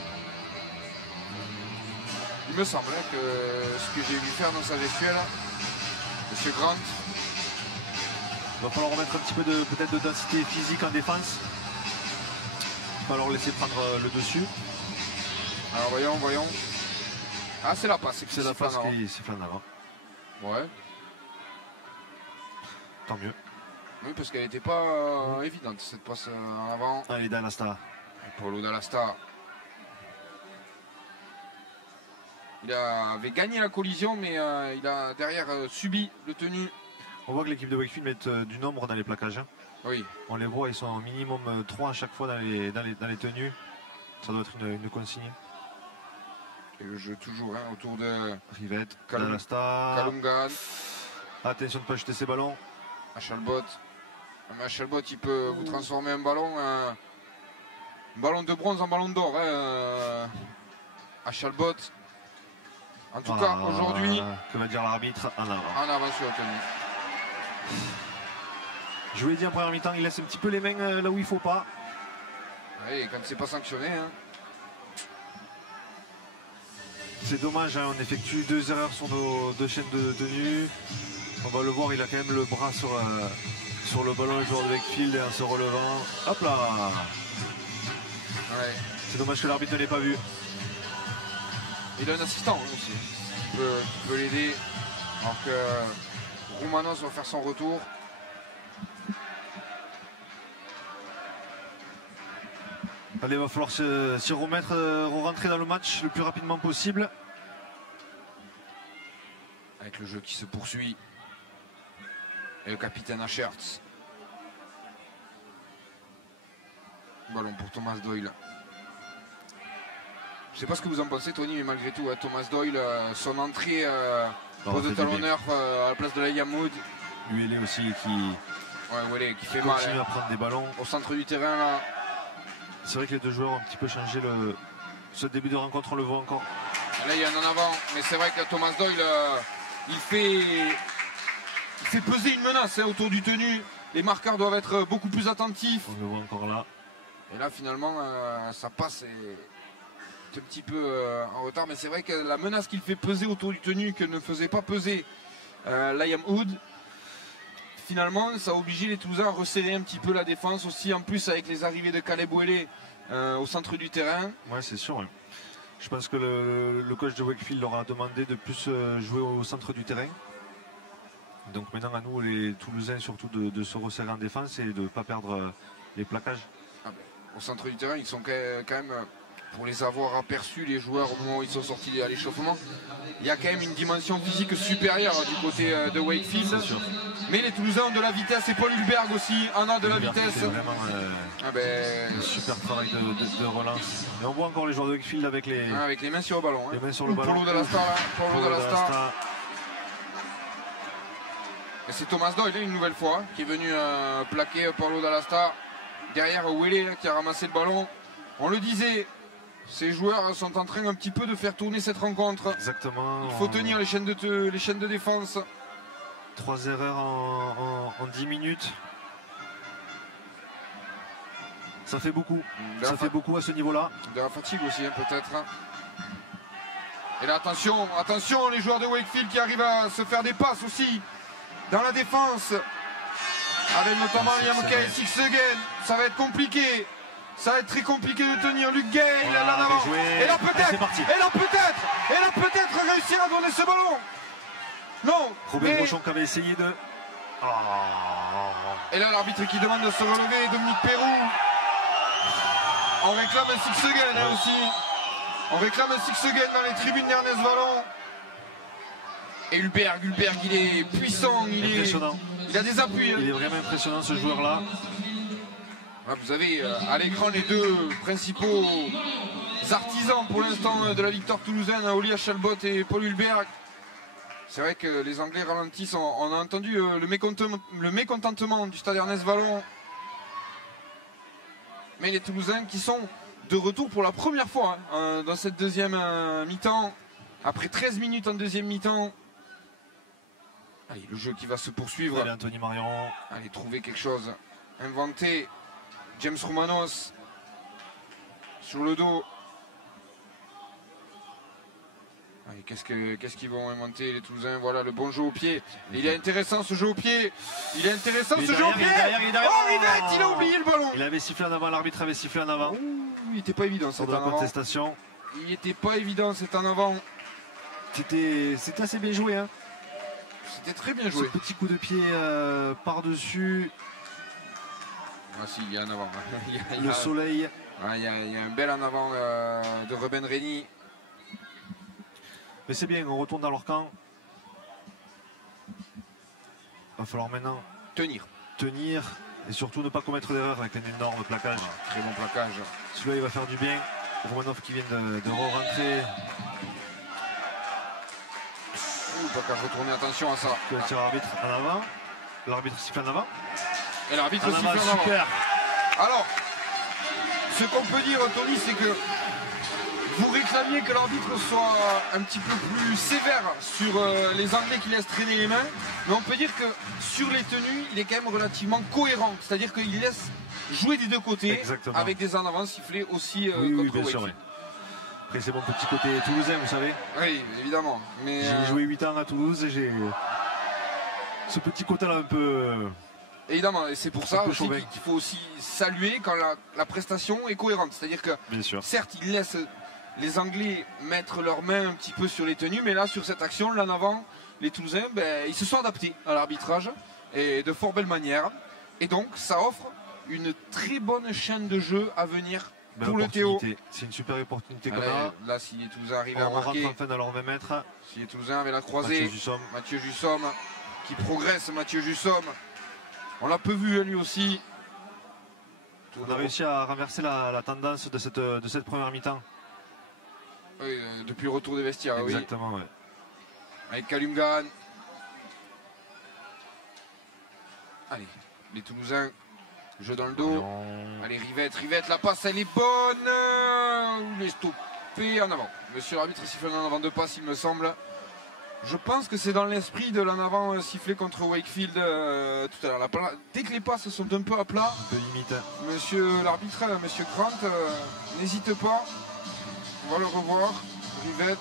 Il me semble que ce que j'ai vu faire dans sa gestuelle, monsieur Grant. Il va falloir remettre un petit peu peut-être de densité physique en défense. Il va leur laisser prendre le dessus. Alors voyons. Ah, c'est la passe. C'est la passe qui siffle en avant. Ouais. Tant mieux. Oui, parce qu'elle n'était pas évidente cette passe en avant. Allez, Dall'Asta. Paulo Dall'Asta. Il avait gagné la collision, mais il a derrière subi le tenu. On voit que l'équipe de Wakefield met du nombre dans les plaquages. Hein. Oui. On les voit, ils sont au minimum 3 à chaque fois dans les tenues. Ça doit être une consigne. Et le jeu toujours hein, autour de Rivette, Dall'Asta. Kalungan. Attention de ne pas jeter ses ballons. Achalbot. Mais Achalbot, il peut vous transformer un ballon de bronze en ballon d'or. Hein. Achalbot. En tout cas, aujourd'hui. Que va dire l'arbitre? En avant. En avant sur le tenue. Je vous l'ai dit en première mi-temps, il laisse un petit peu les mains là où il ne faut pas. Oui, quand c'est pas sanctionné. Hein. C'est dommage, hein, on effectue 2 erreurs sur nos 2 chaînes de tenue. On va le voir, il a quand même le bras sur le ballon, le joueur de Wakefield, et en se relevant. Hop là. Ouais. C'est dommage que l'arbitre ne l'ait pas vu. Il a un assistant aussi qui peut l'aider. Alors que Roumanos va faire son retour. Allez, il va falloir s'y remettre, rentrer dans le match le plus rapidement possible. Avec le jeu qui se poursuit. Et le capitaine Aschertz. Ballon pour Thomas Doyle. Je ne sais pas ce que vous en pensez, Tony, mais malgré tout, Thomas Doyle, son entrée pose de talonneur à la place de Liam Wood. Ouellet aussi qui fait continue mal à prendre des ballons. au centre du terrain là. C'est vrai que les deux joueurs ont un petit peu changé ce début de rencontre, on le voit encore. Et là il y a un en avant, mais c'est vrai que Thomas Doyle il fait peser une menace hein, autour du tenu. Les marqueurs doivent être beaucoup plus attentifs. On le voit encore là. Et là finalement ça passe un petit peu en retard, mais c'est vrai que la menace qu'il fait peser autour du tenu que ne faisait pas peser Liam Wood, finalement ça a obligé les Toulousains à resserrer un petit peu la défense aussi, en plus avec les arrivées de Caleb Ouellet au centre du terrain. Ouais, c'est sûr. Ouais. Je pense que le coach de Wakefield leur a demandé de plus jouer au centre du terrain. Donc maintenant à nous les Toulousains surtout de se resserrer en défense et de ne pas perdre les plaquages. Au centre du terrain, ils sont quand même, pour les avoir aperçus, les joueurs au moment où ils sont sortis à l'échauffement, il y a quand même une dimension physique supérieure du côté de Wakefield. Mais les Toulousains ont de la vitesse et Paul Hulberg aussi en a de la vitesse. C'est vraiment un super travail de relance. Et on voit encore les joueurs de Wakefield avec les mains sur le ballon. Les mains sur le ballon. Paulo de la Star. Paulo de la Star. Et c'est Thomas Doyle une nouvelle fois qui est venu plaquer Paulo de la Star. Derrière Wele qui a ramassé le ballon. On le disait, ces joueurs sont en train un petit peu de faire tourner cette rencontre. Exactement. Il faut tenir les chaînes de défense. 3 erreurs en 10 minutes. Ça fait beaucoup. Ça fait beaucoup à ce niveau-là. De la fatigue aussi, peut-être. Et là, attention, attention, les joueurs de Wakefield qui arrivent à se faire des passes aussi dans la défense. Avec notamment Liam Kay, Sixegen. Ça va être compliqué. Ça va être très compliqué de tenir. Luc Gay, il est là en avant. Et là peut-être réussir à donner ce ballon. Non. Robert Brochon qui avait essayé de... Et là l'arbitre qui demande de se relever, Dominique Pérou. On réclame un Sixegen aussi. On réclame un Sixegen dans les tribunes d'Ernest Vallon. Et Hulberg, il est puissant, il a des appuis. Il est vraiment impressionnant ce joueur-là. Vous avez à l'écran les deux principaux artisans pour l'instant de la victoire toulousaine, Oli Chalbot et Paul Hulberg. C'est vrai que les Anglais ralentissent. On a entendu le mécontentement du stade Ernest Vallon. Mais les Toulousains qui sont de retour pour la première fois dans cette deuxième mi-temps. Après 13 minutes en deuxième mi-temps. Allez, le jeu qui va se poursuivre. Allez, Anthony Marion. Allez, trouver quelque chose. Inventer. James Romanos. Sur le dos. Qu'est-ce qu'ils vont inventer les Toulousains? Voilà le bon jeu au pied. Il est intéressant ce jeu au pied. Il est intéressant ce jeu au pied. Oh Rivette, il a oublié le ballon. Il avait sifflé en avant, l'arbitre avait sifflé en avant. Il n'était pas évident cet en avant. Contestation. Il n'était pas évident cet en avant. C'était assez bien joué. Hein. C'était très bien joué. Ce petit coup de pied par-dessus. Ah si, il y a un avant. Le soleil. Il y a un bel en avant de Ruben Rény. Mais c'est bien, on retourne dans leur camp. Il va falloir maintenant tenir et surtout ne pas commettre d'erreur avec un énorme plaquage. Très bon plaquage. Celui-là il va faire du bien. Romanov qui vient de re-rentrer. Plaquage retourné, attention à ça. Le tir arbitre en avant. L'arbitre siffle en avant. Et l'arbitre siffle en avant. Super. Alors, ce qu'on peut dire, Tony, c'est que vous réclamiez que l'arbitre soit un petit peu plus sévère sur les Anglais qui laissent traîner les mains, mais on peut dire que sur les tenues, il est quand même relativement cohérent, c'est-à-dire qu'il laisse jouer des deux côtés. Exactement. Avec des en avant sifflés aussi oui, contre bien sûr, oui. Après c'est mon petit côté toulousain, vous savez. Oui, évidemment. J'ai joué 8 ans à Toulouse et j'ai ce petit côté-là un peu... Évidemment, et c'est pour ça aussi qu'il faut aussi saluer quand la prestation est cohérente, c'est-à-dire que certes, il laisse les Anglais mettre leurs mains un petit peu sur les tenues, mais là sur cette action, là en avant, les Toulousains, ils se sont adaptés à l'arbitrage et de fort belle manière. Et donc ça offre une très bonne chaîne de jeu à venir pour le Théo. C'est une super opportunité qu'on a. Là, si les Toulousains arrivaient à marquer, on rentre enfin dans leurs 20 mètres. Si les Toulousains avaient la croisée, Mathieu Jussom qui progresse, Mathieu Jussom. On l'a peu vu lui aussi. On a réussi à renverser la tendance de cette première mi-temps. Oui, depuis le retour des vestiaires. Exactement, oui. Avec Kalumgan. Allez, les Toulousains, jeu dans le dos. Allez, Rivette, la passe, elle est bonne. Il est stoppé en avant. Monsieur l'arbitre siffle en avant de passe, il me semble. Je pense que c'est dans l'esprit de l'en avant sifflé contre Wakefield tout à l'heure. Dès que les passes sont un peu à plat, un peu limite. Monsieur l'arbitre, monsieur Grant, n'hésite pas. On va le revoir. Rivette.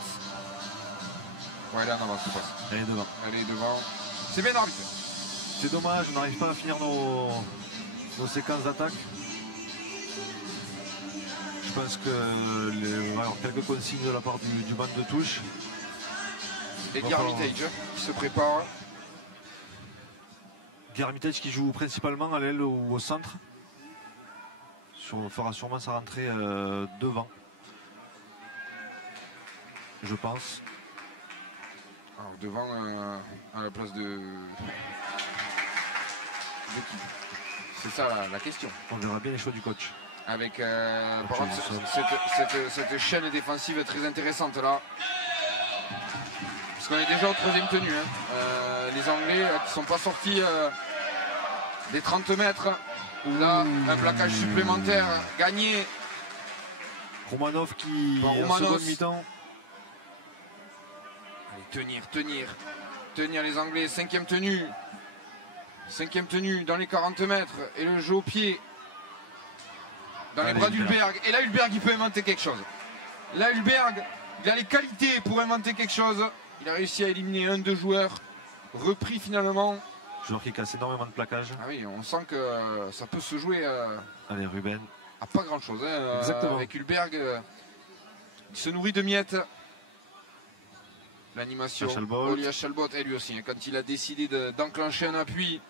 Ouais, elle est en avant cette passe. Elle est devant. Elle est devant. C'est bien arbitré. C'est dommage, on n'arrive pas à finir nos séquences d'attaque. Je pense qu'il va y avoir quelques consignes de la part du banc de touche. Et Armitage qui se prépare. Garmitage qui joue principalement à l'aile ou au centre. Fera sûrement sa rentrée devant. Je pense. Alors devant à la place de qui? C'est ça la question. On verra bien les choix du coach. Avec par contre, cette chaîne défensive est très intéressante là. Parce qu'on est déjà au 3e tenue. Hein. Les Anglais qui ne sont pas sortis des 30 mètres. Là, un plaquage supplémentaire gagné. Romanov qui est en seconde mi-temps. Allez, tenir les Anglais. 5e tenue. 5e tenue dans les 40 mètres. Et le jeu au pied. Dans les bras d'Hulberg. Et là, Hülberg, il peut inventer quelque chose. Là, Hülberg, il a les qualités pour inventer quelque chose. Il a réussi à éliminer 1-2 joueurs. Repris finalement. Joueur qui casse énormément de plaquages. Ah oui, on sent que ça peut se jouer allez, Ruben. à pas grand chose. Hein, exactement. Avec Hülberg, il se nourrit de miettes. L'animation. Oli Hachelbot, et lui aussi. Hein, quand il a décidé d'enclencher un appui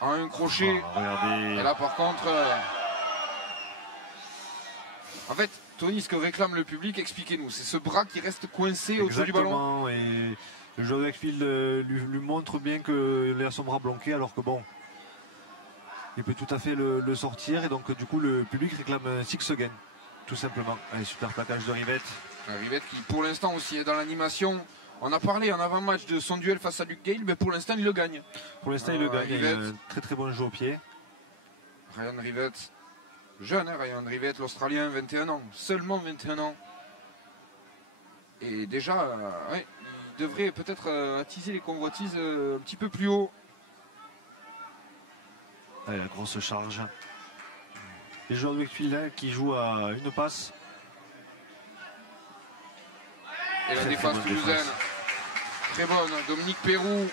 en un crochet. Regardez. Et là, par contre. En fait, Tony, ce que réclame le public, expliquez-nous. C'est ce bras qui reste coincé au-dessus du ballon. Et le joueur de Wakefield lui montre bien qu'il a son bras bloqué, alors que bon, il peut tout à fait le sortir. Et donc, du coup, le public réclame un six again, tout simplement. Allez, super plaquage de Rivette. Rivette qui, pour l'instant, aussi est dans l'animation. On a parlé en avant-match de son duel face à Luke Gale, mais pour l'instant, il le gagne. Pour l'instant, il le gagne. Il a un très très bon jeu au pied. Ryan Rivette. Jeune, hein, Ryan Rivette, l'Australien, 21 ans. Seulement 21 ans. Et déjà, ouais, il devrait peut-être attiser les convoitises un petit peu plus haut. Allez, la grosse charge. Les joueurs de Wakefield qui jouent à une passe. Et la défense toulousaine. Très bonne. Dominique Pérou.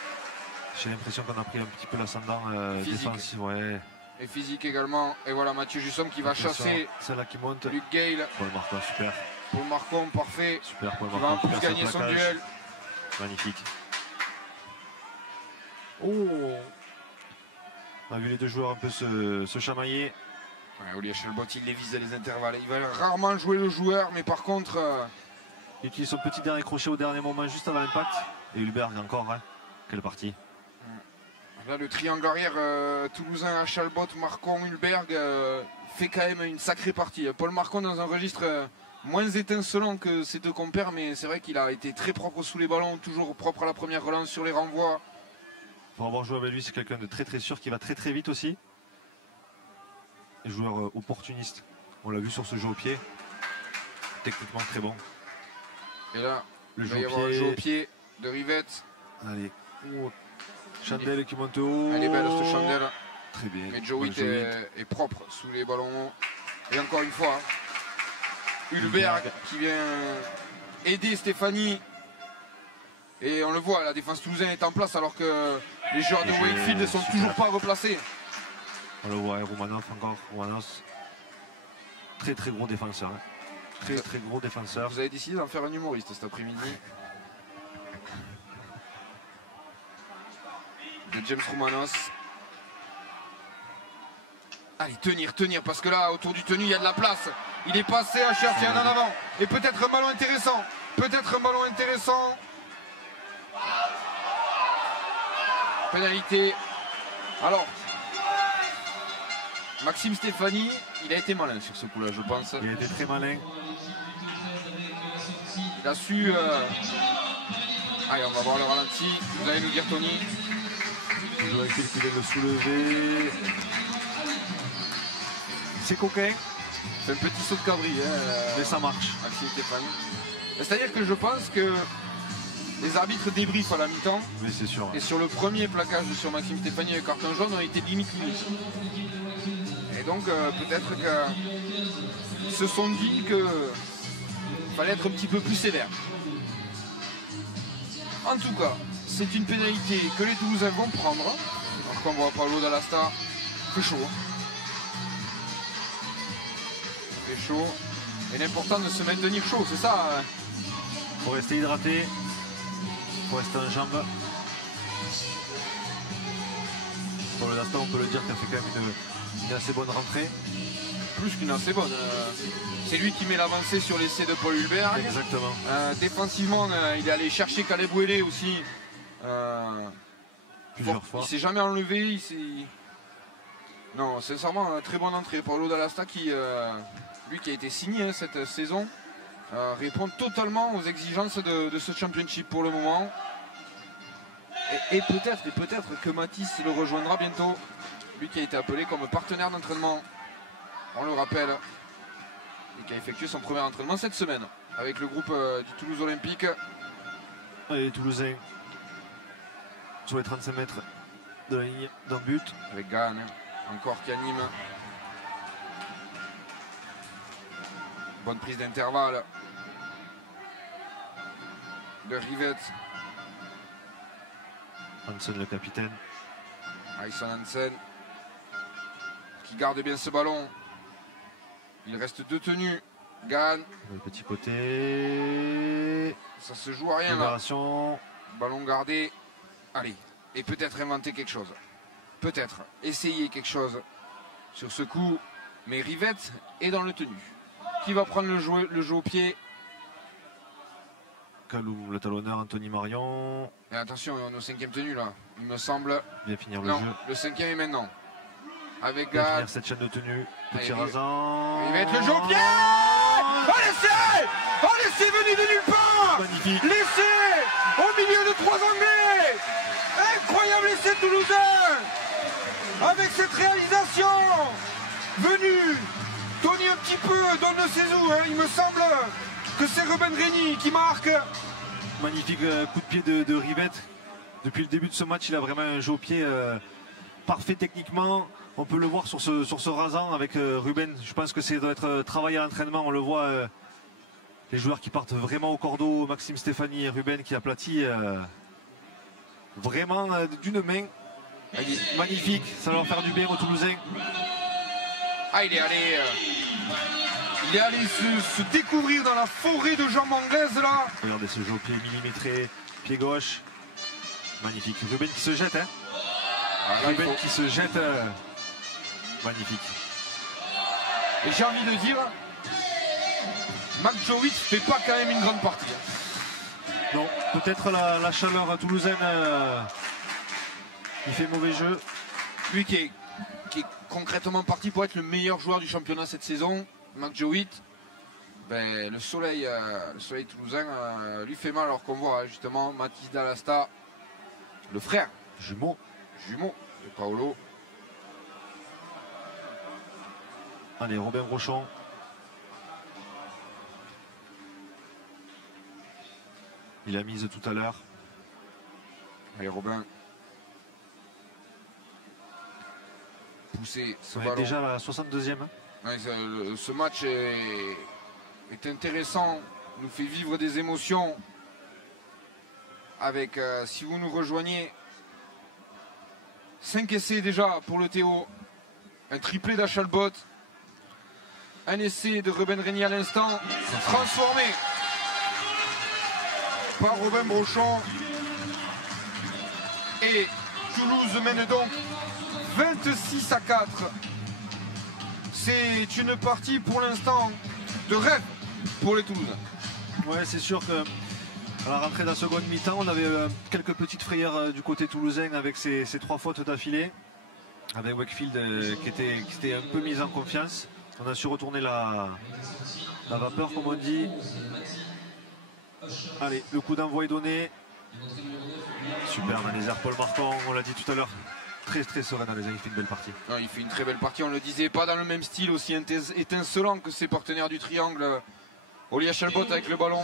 J'ai l'impression qu'on a pris un petit peu l'ascendant défensif. Ouais. Et physique également. Et voilà Mathieu Jussom qui va chasser. Celle-là qui monte. Luke Gale. Paul Marcon, super. Paul Marcon, parfait. Super, Paul Marcon. Il va en plus gagner son duel. Magnifique. Oh, on a vu les deux joueurs un peu se chamailler. Ouais, Oli Hachelbot, il les vise à les intervalles. Il va rarement jouer le joueur, mais par contre. Il utilise son petit dernier crochet au dernier moment, juste avant l'impact. Et Hülberg encore, hein. Quelle partie. Là, le triangle arrière toulousain, Hachelbot, Marcon, Hülberg fait quand même une sacrée partie. Paul Marcon dans un registre moins étincelant que ses deux compères, mais c'est vrai qu'il a été très propre sous les ballons, toujours propre à la première relance sur les renvois. Pour avoir joué avec lui, c'est quelqu'un de très très sûr qui va très très vite aussi. Et joueur opportuniste. On l'a vu sur ce jeu au pied. Techniquement très bon. Et là, le jeu au pied de Rivette. Allez. Oh. Chandelle qui monte haut. Elle est belle cette chandelle. Très bien. Mais Joe Witt est propre sous les ballons. Et encore une fois, Hülberg qui vient aider Stéphanie. Et on le voit, la défense toulousaine est en place alors que les joueurs de Wakefield ne sont toujours pas replacés. On le voit, Romanov encore. Romanov. Très très gros défenseur. Hein. Très très gros défenseur. Vous avez décidé d'en faire un humoriste cet après-midi. De James Romanos. Allez, tenir, parce que là, autour du tenu, il y a de la place. Il est passé à Chertian en avant. Et peut-être un ballon intéressant. Pénalité. Alors, Maxime Stéphanie, il a été malin sur ce coup-là, je pense. Il a été très malin. Il a su... Allez, on va voir le ralenti. Vous allez nous dire, Tony. Le joueur qui vient de le soulever. C'est coquin. C'est un petit saut de cabri. Mais ça marche. Maxime Stéphanie. C'est-à-dire que je pense que les arbitres débriefent à la mi-temps. Oui, c'est sûr. Et sur le premier plaquage sur Maxime Stéphanie avec carton jaune, ont été limite. Et donc peut-être qu'ils se sont dit qu'il fallait être un petit peu plus sévère. En tout cas, c'est une pénalité que les Toulousains vont prendre. Alors qu'on voit Paulo Dall'Asta, il fait chaud. Il fait chaud. Et l'important de se maintenir chaud, c'est ça. Il faut rester hydraté. Il faut rester en jambes. Dalasta, on peut le dire, qui a fait quand même une assez bonne rentrée. Plus qu'une assez bonne. C'est lui qui met l'avancée sur l'essai de Paul Hulberg. Exactement. Défensivement, il est allé chercher Caleb Ouellet aussi. Plusieurs fois. Il s'est jamais enlevé. Non, sincèrement, très bonne entrée. Paulo Dalasta qui, lui qui a été signé cette saison, répond totalement aux exigences de ce championship pour le moment. Et peut-être que Mathis le rejoindra bientôt. Lui qui a été appelé comme partenaire d'entraînement, on le rappelle, et qui a effectué son premier entraînement cette semaine avec le groupe du Toulouse Olympique. Et les Toulousains sur les 35 mètres de la ligne d'un but. Avec Gahan, encore qui anime. Bonne prise d'intervalle de Rivette. Hansen, le capitaine. Ayson Hansen qui garde bien ce ballon. Il reste deux tenues. Gahan. Le petit côté. Ça se joue à rien là. Libération. Ballon gardé. Allez. Et peut-être inventer quelque chose. Peut-être essayer quelque chose sur ce coup. Mais Rivette est dans le tenu. Qui va prendre le jeu au pied? Kalou, le talonneur, Anthony Marion. Et attention, on est au 5e tenu là. Il me semble. Bien finir le Non, jeu. le 5e est maintenant. Avec Bien Gahan. finir cette chaîne de tenue. Petit Allez, rasant. Il va être le jeu au pied. Oh l'essai! Oh l'essai venu de nulle part! Magnifique. L'essai au milieu de trois Anglais! Incroyable essai toulousain! Avec cette réalisation venue, Tony un petit peu donne ses os, hein. Il me semble que c'est Ruben Reni qui marque. Magnifique coup de pied de Rivette. Depuis le début de ce match, il a vraiment un jeu au pied parfait techniquement. On peut le voir sur ce rasant avec Ruben. Je pense que c'est doit être travaillé à l'entraînement. On le voit, les joueurs qui partent vraiment au cordeau. Maxime Stéphanie et Ruben qui aplatit vraiment d'une main. Magnifique, ça va leur faire du bien aux Toulousains. Ah, il est allé se découvrir dans la forêt de jambes anglaises là. Regardez ce jeu au pied millimétré, pied gauche. Magnifique. Ruben qui se jette, hein. Ah, là, Ruben qui se jette. Magnifique. Et j'ai envie de dire, Makjovic fait pas quand même une grande partie. Non, peut-être la chaleur toulousaine, il fait mauvais jeu. Lui qui est concrètement parti pour être le meilleur joueur du championnat cette saison, Makjovic, ben, le soleil toulousain lui fait mal, alors qu'on voit justement Mathis Dalasta, le frère jumeau de Paolo. Allez, Robin Rochon. Il a mise tout à l'heure. Allez, Robin. Pousser ce Ouais, ballon. déjà la 62e. Hein. Ouais, ce match est intéressant, nous fait vivre des émotions. Avec, si vous nous rejoignez, 5 essais déjà pour le Théo. Un triplé d'Achalbot. Un essai de Ruben Reni à l'instant. Transformé par Robin Brochon. Et Toulouse mène donc 26-4. C'est une partie pour l'instant de rêve pour les Toulousains. Ouais, c'est sûr que à la rentrée de la seconde mi-temps, on avait quelques petites frayeurs du côté toulousain avec ces 3 fautes d'affilée. Avec Wakefield qui était un peu mis en confiance. On a su retourner la vapeur, comme on dit. Allez, le coup d'envoi est donné. Super dans les airs, Paul Marcon, on l'a dit tout à l'heure. Très très serein dans les airs, il fait une belle partie. Non, il fait une très belle partie, on le disait, pas dans le même style, aussi étincelant que ses partenaires du triangle. Oli Achalbot avec le ballon.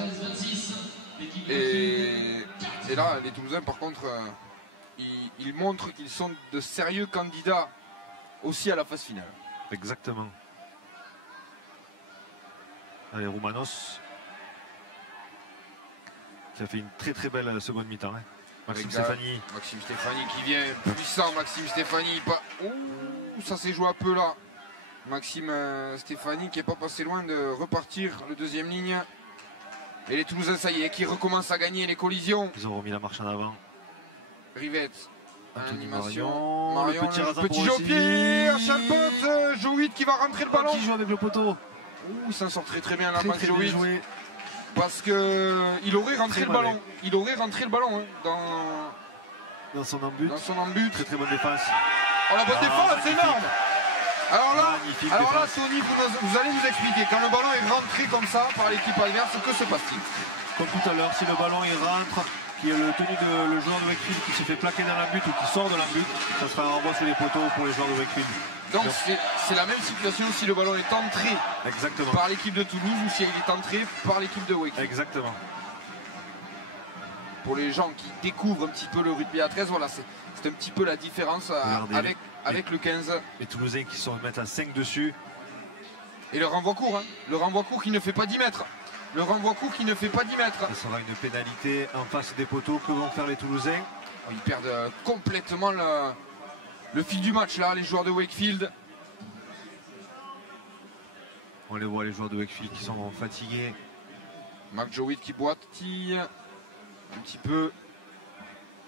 Et là, les Toulousains, par contre, ils montrent qu'ils sont de sérieux candidats aussi à la phase finale. Exactement. Allez, Roumanos qui a fait une très très belle seconde mi-temps. Hein. Maxime Stéphanie. Maxime Stéphanie qui vient puissant. Maxime Stéphanie. Ouh, ça s'est joué un peu là. Maxime Stéphanie qui n'est pas passé loin de repartir le deuxième ligne. Et les Toulousains, ça y est, qui recommencent à gagner les collisions. Ils ont remis la marche en avant. Rivette. Anthony Animation. Marion, le petit rasant petit pour Jean-Pierre, Chalpot, Jowitt qui va rentrer le ballon. Qui joue avec le poteau. Ouh, il s'en sort très bien la Très main très de bien Jowitt. joué. Parce que il aurait rentré Très le malin. ballon. Il aurait rentré le ballon Dans son embut. dans son embut. Très très bonne défense. Oh, la bonne défense, c'est magnifique. énorme. Alors là, Magnifique là défense. Tony, vous allez nous expliquer. Quand le ballon est rentré comme ça par l'équipe adverse, que se passe-t-il? Comme tout à l'heure, si le ballon il rentre, qui est le joueur de Wakefield qui se fait plaquer dans l'embut ou qui sort de l'embut, ça sera un renvoi sous les poteaux pour les joueurs de Wakefield. Donc c'est la même situation si le ballon est entré Exactement. par l'équipe de Toulouse ou si il est entré par l'équipe de Wakefield. Exactement. Pour les gens qui découvrent un petit peu le rugby à 13, voilà, c'est un petit peu la différence Regardez, avec le 15. Les Toulousains qui se mettent à 5 dessus. Et le renvoi court, hein. Le renvoi court qui ne fait pas 10 mètres. Le renvoi court qui ne fait pas 10 mètres. Ça sera une pénalité en face des poteaux. Que vont faire les Toulousains? Ils perdent complètement le fil du match là, les joueurs de Wakefield. On les voit, les joueurs de Wakefield qui sont fatigués. Marc Jowitt qui boitille un petit peu.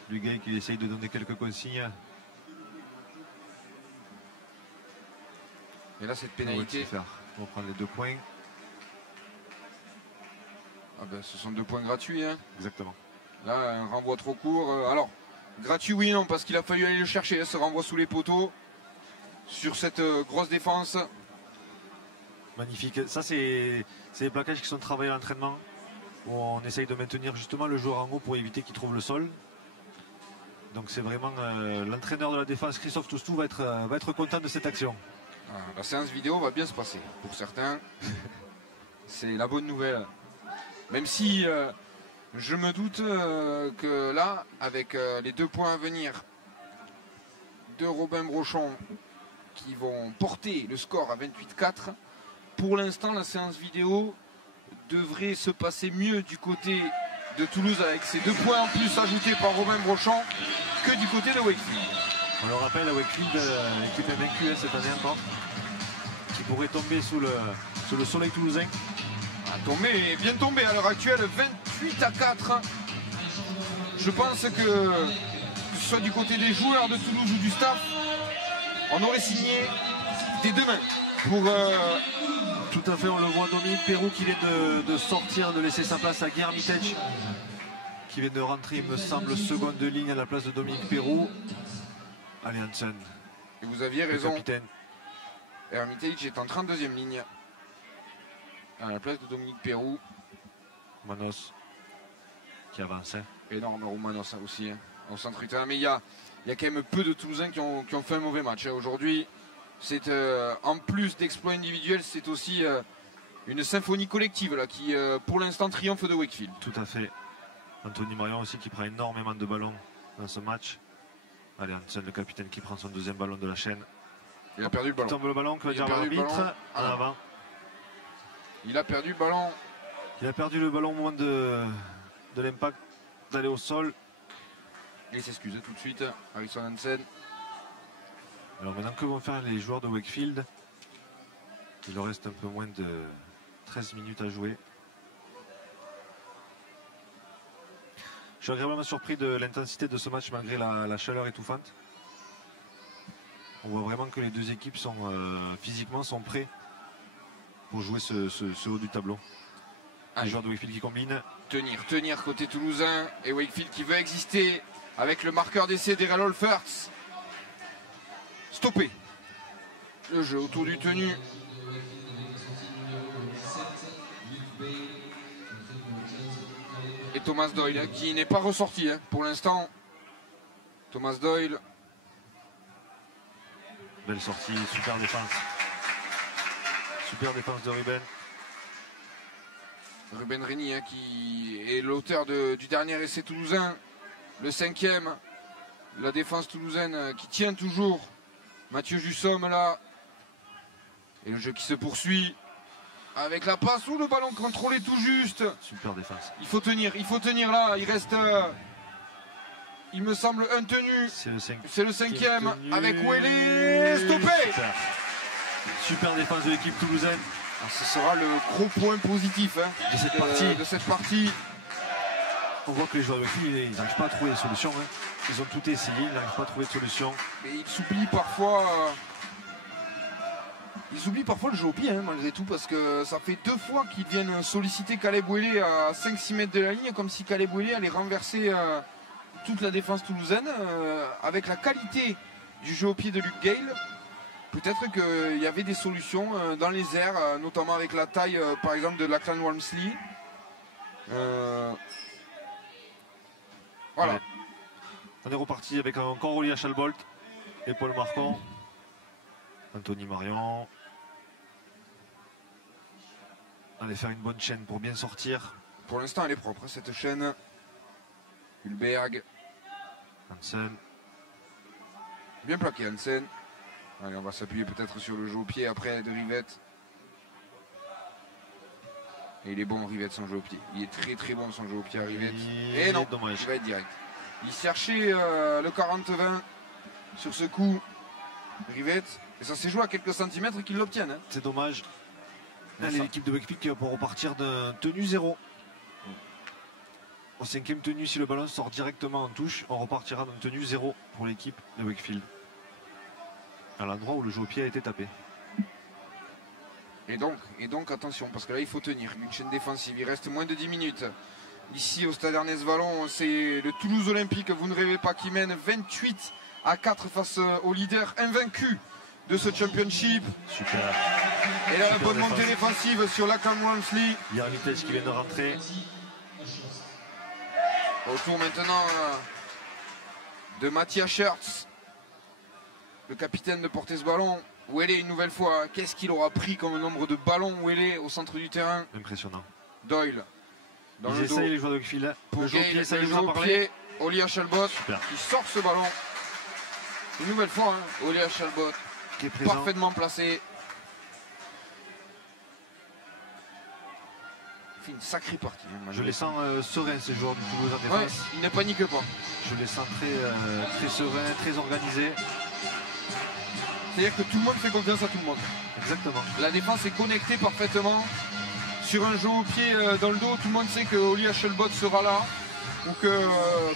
Lugay qui essaye de donner quelques consignes. Et là cette On va pénalité. faire. On va prendre les 2 points. Ah ben, ce sont 2 points gratuits. Hein. Exactement. Là un renvoi trop court. Alors gratuit oui non parce qu'il a fallu aller le chercher. Ce renvoi sous les poteaux. Sur cette grosse défense. Magnifique. Ça c'est les plaquages qui sont travaillés à l'entraînement. Où on essaye de maintenir justement le joueur en haut pour éviter qu'il trouve le sol. Donc c'est vraiment l'entraîneur de la défense, Christophe Toustou, va être content de cette action. Ah, la séance vidéo va bien se passer. Pour certains, c'est la bonne nouvelle. Même si je me doute que là, avec les 2 points à venir de Robin Brochon qui vont porter le score à 28-4, pour l'instant la séance vidéo devrait se passer mieux du côté de Toulouse avec ces 2 points en plus ajoutés par Robin Brochon que du côté de Wakefield. On le rappelle, à Wakefield, l'équipe est vaincue cette année encore, qui pourrait tomber sous le soleil toulousain. Bien tombé à l'heure actuelle, 28-4. Je pense que ce soit du côté des joueurs de Toulouse ou du staff, on aurait signé des 2 mains pour... Tout à fait, on le voit, Dominique Perrou qui vient de sortir, de laisser sa place à Guy Mitech, qui vient de rentrer, il me semble, seconde de ligne à la place de Dominique Perrou. Allez, Hansen. Et vous aviez Le raison, capitaine. Hermitage est en 32e ligne à la place de Dominique Perrou. Manos qui avance. Énorme Roumano ça aussi, hein, en centre terrain. Mais il y a quand même peu de Toulousains qui ont fait un mauvais match. Hein. Aujourd'hui, c'est en plus d'exploits individuels, c'est aussi une symphonie collective là, qui pour l'instant triomphe de Wakefield. Tout à fait. Anthony Marion aussi qui prend énormément de ballons dans ce match. Allez, Hansen, le capitaine qui prend son 2e ballon de la chaîne. Il a perdu le Il ballon. tombe le ballon, que va Il a dire perdu le l'arbitre ballon. en avant. Il a perdu le ballon. Il a perdu le ballon au moment de l'impact d'aller au sol. Il s'excuse tout de suite, Harrison Hansen. Alors maintenant, que vont faire les joueurs de Wakefield? Il leur reste un peu moins de 13 minutes à jouer. Je suis agréablement surpris de l'intensité de ce match malgré la chaleur étouffante. On voit vraiment que les 2 équipes sont physiquement sont prêts pour jouer ce haut du tableau. Les joueurs de Wakefield qui combinent. Tenir côté toulousain et Wakefield qui veut exister avec le marqueur d'essai d'Errol Olferts. Stoppé. Le jeu autour du tenu. Et Thomas Doyle qui n'est pas ressorti hein, pour l'instant. Thomas Doyle. Belle sortie, super défense. Super défense de Ruben. Ruben Régny hein, qui est l'auteur du dernier essai toulousain. Le 5e. La défense toulousaine qui tient toujours. Mathieu Jussomme là. Et le jeu qui se poursuit. Avec la passe ou le ballon contrôlé tout juste. Super défense. Il faut tenir là. Il reste, il me semble, un tenu. C'est le 5. C'est le 5e avec Ouellet. Stoppé. Super défense de l'équipe toulousaine. Alors, ce sera le gros point positif hein, de cette partie. de cette partie. On voit que les joueurs de Wakefield, ils n'arrivent pas à trouver des solutions. Hein. Ils ont tout essayé, ils n'arrivent pas à trouver de solution. Mais ils s'oublient parfois. Ils oublient parfois le jeu au pied, hein, malgré tout, parce que ça fait 2 fois qu'ils viennent solliciter Caleb Ouellet à 5-6 mètres de la ligne, comme si Caleb Ouellet allait renverser toute la défense toulousaine. Avec la qualité du jeu au pied de Luke Gale, peut-être qu'il y avait des solutions dans les airs, notamment avec la taille, par exemple, de Lachlan Walmsley. Voilà. Ouais. On est reparti avec encore Oli Chalbolt et Paul Marcon. Anthony Marion. Allez faire une bonne chaîne pour bien sortir. Pour l'instant, elle est propre, cette chaîne. Hulberg. Hansen. Bien plaqué, Hansen. Allez, on va s'appuyer peut-être sur le jeu au pied après de Rivette. Et il est bon, Rivette, son jeu au pied. Il est très très bon, son jeu au pied à Rivette. Et non, dommage. il va être direct. Il cherchait le 40-20 sur ce coup. Rivette. Et ça s'est joué à quelques centimètres qu'il l'obtienne. Hein. C'est dommage. Allez, l'équipe de Wakefield qui va pouvoir repartir d'un tenue 0. Au 5e tenue, si le ballon sort directement en touche, on repartira d'un tenue 0 pour l'équipe de Wakefield. À l'endroit où le jeu au pied a été tapé. Et donc attention, parce que là il faut tenir une chaîne défensive. Il reste moins de 10 minutes. Ici au Stade Ernest Vallon, c'est le Toulouse Olympique, vous ne rêvez pas, qui mène 28-4 face au leader invaincu de ce championship. Super. Et là, la bonne montée défensive sur Lachlan Walmsley. Il y a Vitesse qui vient de rentrer. Autour maintenant de Matthias Schertz, le capitaine de porter ce ballon. Ouellet une nouvelle fois, qu'est-ce qu'il aura pris comme nombre de ballons Ouellet au centre du terrain. Impressionnant. Doyle dans Ils le dos. essayent les joueurs de Wakefield. Pour Le jeu au Gale, pied, ça le y jeu nous en au parler. pied, Oli Chalbot Super. qui sort ce ballon. Une nouvelle fois, hein, Oli Chalbot Qui est présent. parfaitement placé. Il fait une sacrée partie. Hein, Je les sens sereins, ces joueurs du Toulouse en Ouais, défense. il ne panique pas. Je les sens très sereins, très organisés. C'est-à-dire que tout le monde fait confiance à tout le monde. Exactement. La défense est connectée parfaitement. Sur un jeu au pied dans le dos, tout le monde sait que Oli Chalbot sera là. Ou que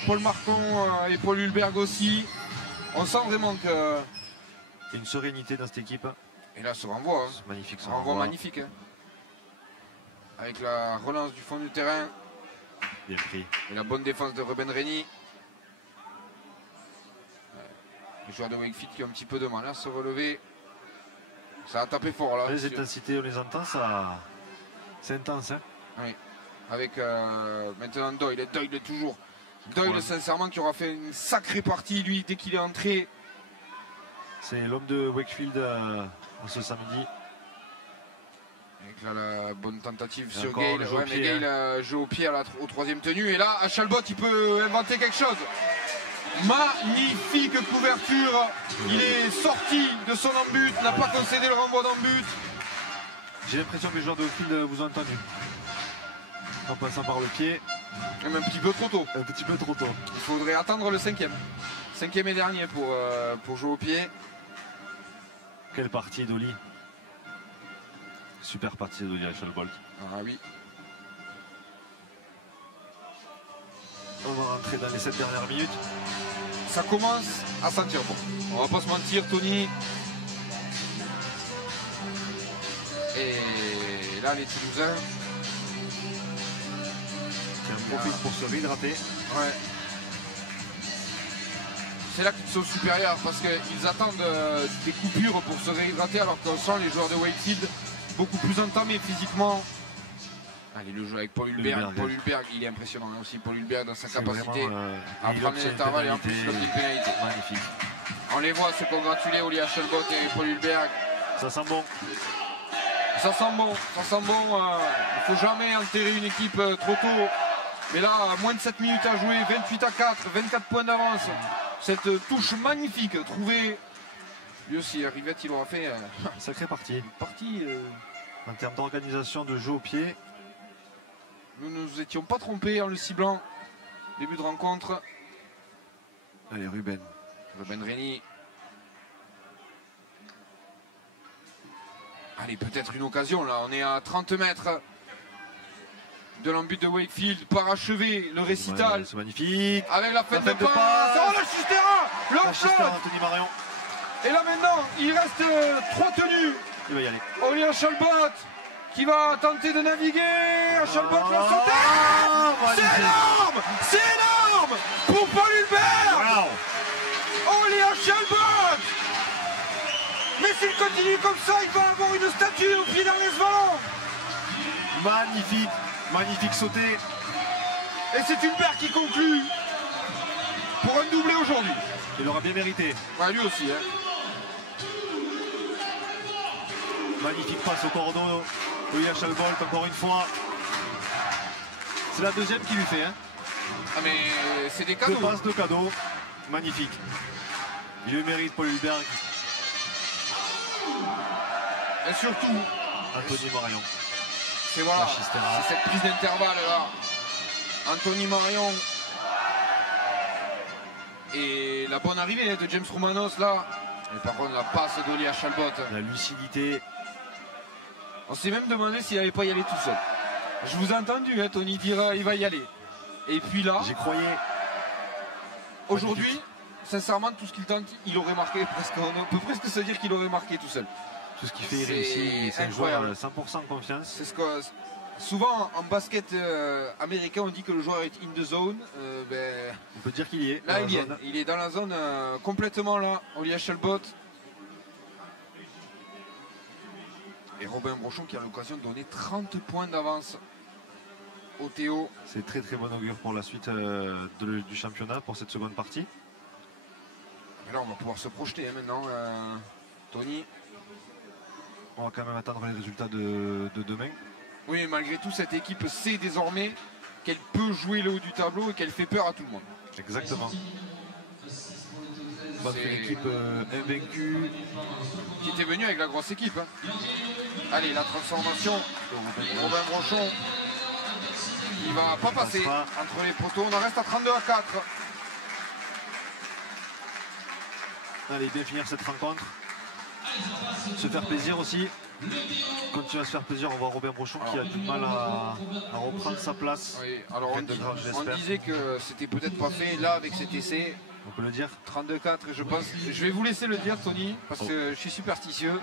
Paul Marcon et Paul Hulberg aussi. On sent vraiment que... Il y a une sérénité dans cette équipe. Et là, ce renvoi. Hein. C'est magnifique. Ce renvoi magnifique. Hein. Avec la relance du fond du terrain. Bien pris. Et la bonne défense de Ruben Reni. Les joueurs de Wakefield qui ont un petit peu de mal à se relever. Ça a tapé fort là. Les intensités, on les entend, ça... c'est intense. Hein. Oui. Avec maintenant Doyle. Doyle toujours. Doyle, sincèrement, qui aura fait une sacrée partie, lui, dès qu'il est entré. C'est l'homme de Wakefield en ce samedi. Avec là, la bonne tentative Et sur encore Gale. le jeu au Ouais, mais pied, Gale joue au pied au 3e tenue. Et là, à Chalbot, il peut inventer quelque chose. Magnifique couverture. Il est sorti de son embut, n'a pas concédé le renvoi d'embut. J'ai l'impression que les joueurs de Wakefield vous ont entendu. En passant par le pied. Même un petit peu trop tôt. Un petit peu trop tôt. Il faudrait attendre le 5e. 5e et dernier pour jouer au pied. Quelle partie d'Oli. Super partie d'Oli à Chalbolt. Ah oui. On va rentrer dans les 7 dernières minutes. Ça commence à sentir bon. On va pas se mentir, Tony. Et là, les Toulousains. Qui en profitent pour se réhydrater. Ouais. C'est là qu'ils sont supérieurs parce qu'ils attendent des coupures pour se réhydrater alors qu'on sent les joueurs de Wakefield beaucoup plus entamés physiquement. Allez, le jeu avec Paul Hulberg. Paul Hulberg, il est impressionnant hein, aussi. Paul Hulberg dans sa capacité à prendre les intervalles et en plus le petit pénalité. Magnifique. On les voit se congratuler, Oli Chalbot et Paul Hulberg. Ça sent bon. Ça sent bon, ça sent bon. Il ne faut jamais enterrer une équipe trop tôt. Mais là, moins de 7 minutes à jouer, 28-4, 24 points d'avance. Cette touche magnifique trouvée. Lui aussi, Rivette, il aura fait Sacrée partie. une partie. En termes d'organisation de jeu au pied. Nous ne nous étions pas trompés en le ciblant. Début de rencontre. Allez, Ruben. Ruben Reni. Allez, peut-être une occasion là. On est à 30 mètres de l'embut de Wakefield, parachever le récital. Ouais, c'est magnifique. Avec la fête de fête de passe. passe. Oh, la Chistera, La l'offload. Chistera, Anthony Marion. Et là maintenant, il reste 3 tenues. Il va y aller. Oli Chalbot qui va tenter de naviguer. Chalbot l'a sauté. C'est magnifique. énorme. C'est énorme pour Paul Hulbert. Wow. Oli Chalbot. Mais s'il continue comme ça, il va avoir une statue au pied d'Ernest Vallon. Magnifique. Magnifique sauté. Et c'est Hulbert qui conclut pour un doublé aujourd'hui. Il aura bien mérité. Ouais, lui aussi. Hein. Magnifique passe au cordon. William Chalbot, encore une fois. C'est la deuxième qui lui fait. Hein. Ah mais c'est des Deux cadeaux. passes, deux cadeaux. Magnifique. Il le mérite, Paul Hulbert. Et surtout, Anthony Marion. c'est voilà, La Chistera. c'est cette prise d'intervalle là. Anthony Marion. Et la bonne arrivée de James Romanos là. Et par contre la passe d'Oli Chalbot. La lucidité. On s'est même demandé s'il n'allait pas y aller tout seul. Je vous ai entendu, hein, Tony dire il va y aller. Et puis là, J'y croyais. aujourd'hui, sincèrement, tout ce qu'il tente, il aurait marqué presque. On peut presque se dire qu'il aurait marqué tout seul. Tout ce qu'il fait, il C'est réussit. C'est un joueur incroyable. 100% confiance. C'est ce que souvent en basket américain, on dit que le joueur est in the zone. Ben, On peut dire qu'il y est. là, dans la il y est. zone. Il est dans la zone complètement là. Oli Chalbot. Et Robin Brochon qui a l'occasion de donner 30 points d'avance au Théo. C'est très très bon augure pour la suite du championnat, pour cette seconde partie. Et là, on va pouvoir se projeter hein, maintenant, Tony. On va quand même attendre les résultats de demain. Oui, malgré tout, cette équipe sait désormais qu'elle peut jouer le haut du tableau et qu'elle fait peur à tout le monde. Exactement. Battre une C'est- équipe invaincue. Qui était venue avec la grosse équipe. Hein. Allez, la transformation de Robin Brochon. Il va pas passer Passera. entre les poteaux. On en reste à 32-4. Allez, bien finir cette rencontre. Se faire plaisir aussi. Continuer à se faire plaisir, on voit Robin Brochon qui a du mal à reprendre sa place. Oui, alors Rien de grave, on j'espère. disait que c'était peut-être pas fait là avec cet essai. On peut le dire. 32-4, je pense. Je vais vous laisser le dire, Tony, parce que je suis superstitieux.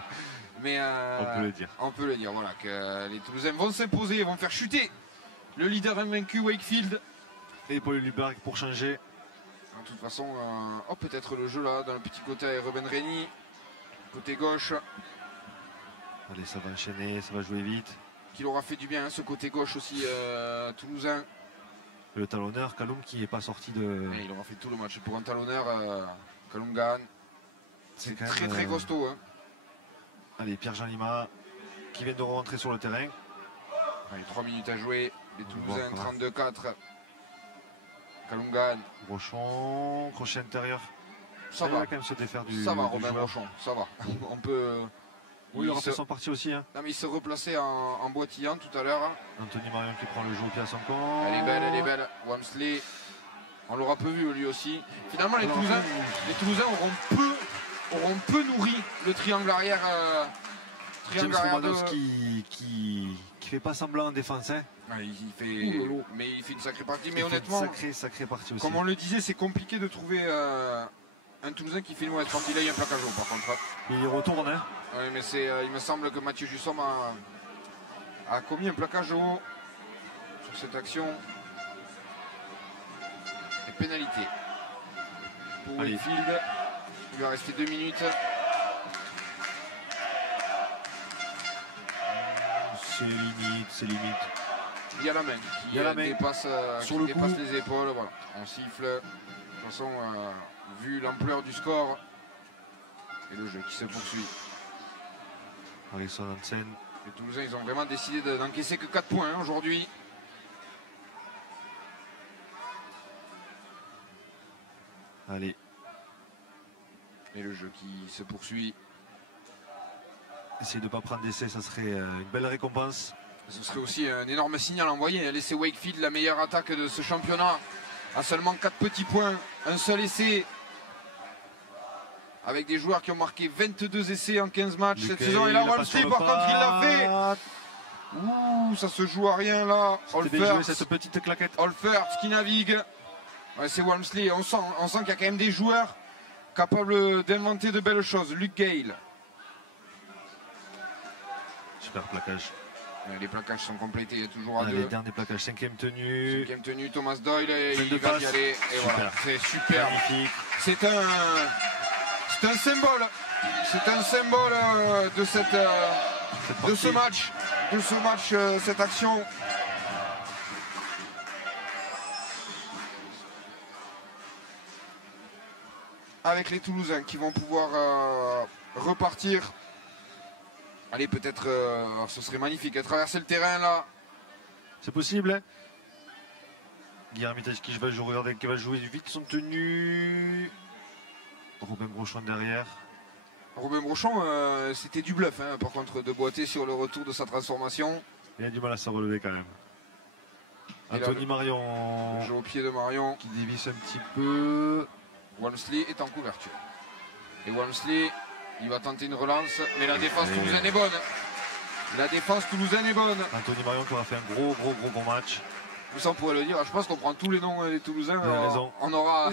Mais On peut le dire. on peut le dire, voilà, que les Toulousains vont s'imposer, vont faire chuter le leader invaincu Wakefield. Et Paul Hulbert pour changer. De toute façon, oh, peut-être le jeu là, dans le petit côté à Ruben Rény, côté gauche, Allez, ça va enchaîner, ça va jouer vite. qui l'aura fait du bien, hein, ce côté gauche aussi toulousain. Le talonneur, Kaloum qui n'est pas sorti de. Et il aura fait tout le match pour un talonneur, Kalungan. C'est quand très même, très costaud. Hein. Allez, Pierre-Jean Lima qui vient de rentrer sur le terrain. Allez, 3 minutes à jouer, les Toulousains Voilà. 32-4. Kalungan, Brochon, crochet intérieur. ça Il va, quand même se défaire du. ça va du Robin joueur. Brochon, ça va. On peut. Oui, il aura se... fait son parti aussi. Hein. Non, mais il se replaçait en boitillant tout à l'heure. Hein. Anthony Marion qui prend le jeu au pied à son compte. Elle est belle, elle est belle. Wamsley, on l'aura peu vu lui aussi. Finalement, les Toulousains auront peu nourri le triangle arrière. James Triangle arrière Romanos de... qui fait pas semblant en défense. Hein. Ouais, mais il fait une sacrée partie. Mais Il fait honnêtement, une sacrée partie aussi. comme on le disait, c'est compliqué de trouver un Toulousain qui fait une mauvaise partie. Là, il y a un plaquage haut par contre. Il retourne. Hein. Oui, mais il me semble que Mathieu Jussom a commis un plaquage haut sur cette action. Et pénalité pour Allez. Wakefield. Il va rester 2 minutes. C'est limite, c'est limite. Il y a la main Il y a la main. dépasse, Sur qui le dépasse coup. les épaules. Voilà. On siffle. De toute façon, vu l'ampleur du score et le jeu qui se poursuit, Harrison Hansen. les Toulousains ils ont vraiment décidé d'encaisser que 4 points hein, aujourd'hui. Allez, Et le jeu qui se poursuit. essayer de ne pas prendre d'essai, ça serait une belle récompense. Ce serait aussi un énorme signal envoyé. Laisser Wakefield la meilleure attaque de ce championnat à seulement 4 petits points, un seul essai. Avec des joueurs qui ont marqué 22 essais en 15 matchs cette Luque, saison. Et là, il a pas sur Wamsley, le par contre, il l'a fait. pas. Ouh, ça se joue à rien là. C'était bien joué, cette petite claquette. Olfert qui navigue. Ouais, c'est Walmsley. On sent qu'il y a quand même des joueurs capables d'inventer de belles choses. Luke Gale. Super plaquage. Les plaquages sont complétés, il y a toujours à Allez, deux. dernier plaquage, 5e tenue. 5e tenue, Thomas Doyle, et Celle de il va passe. y aller. Et Super. voilà, c'est super. Magnifique. C'est un symbole. C'est un symbole de ce match. Cette action. Avec les Toulousains qui vont pouvoir repartir. Allez, peut-être, ce serait magnifique à traverser le terrain là. C'est possible, hein. Guillaume Mitech qui va jouer vite son tenue. Robin Brochon derrière. Robin Brochon, c'était du bluff, hein, par contre, de boiter sur le retour de sa transformation. Il a du mal à se relever quand même. Et Anthony là, Marion jeu au pied de Marion. qui dévisse un petit peu. Walmsley est en couverture. Et Walmsley, il va tenter une relance, mais la défense toulousaine est bonne. La défense toulousaine est bonne. Anthony Marion qui aura fait un gros match. Ça, on pourrait le dire. Je pense qu'on prend tous les noms des Toulousains. Il a raison. On aura.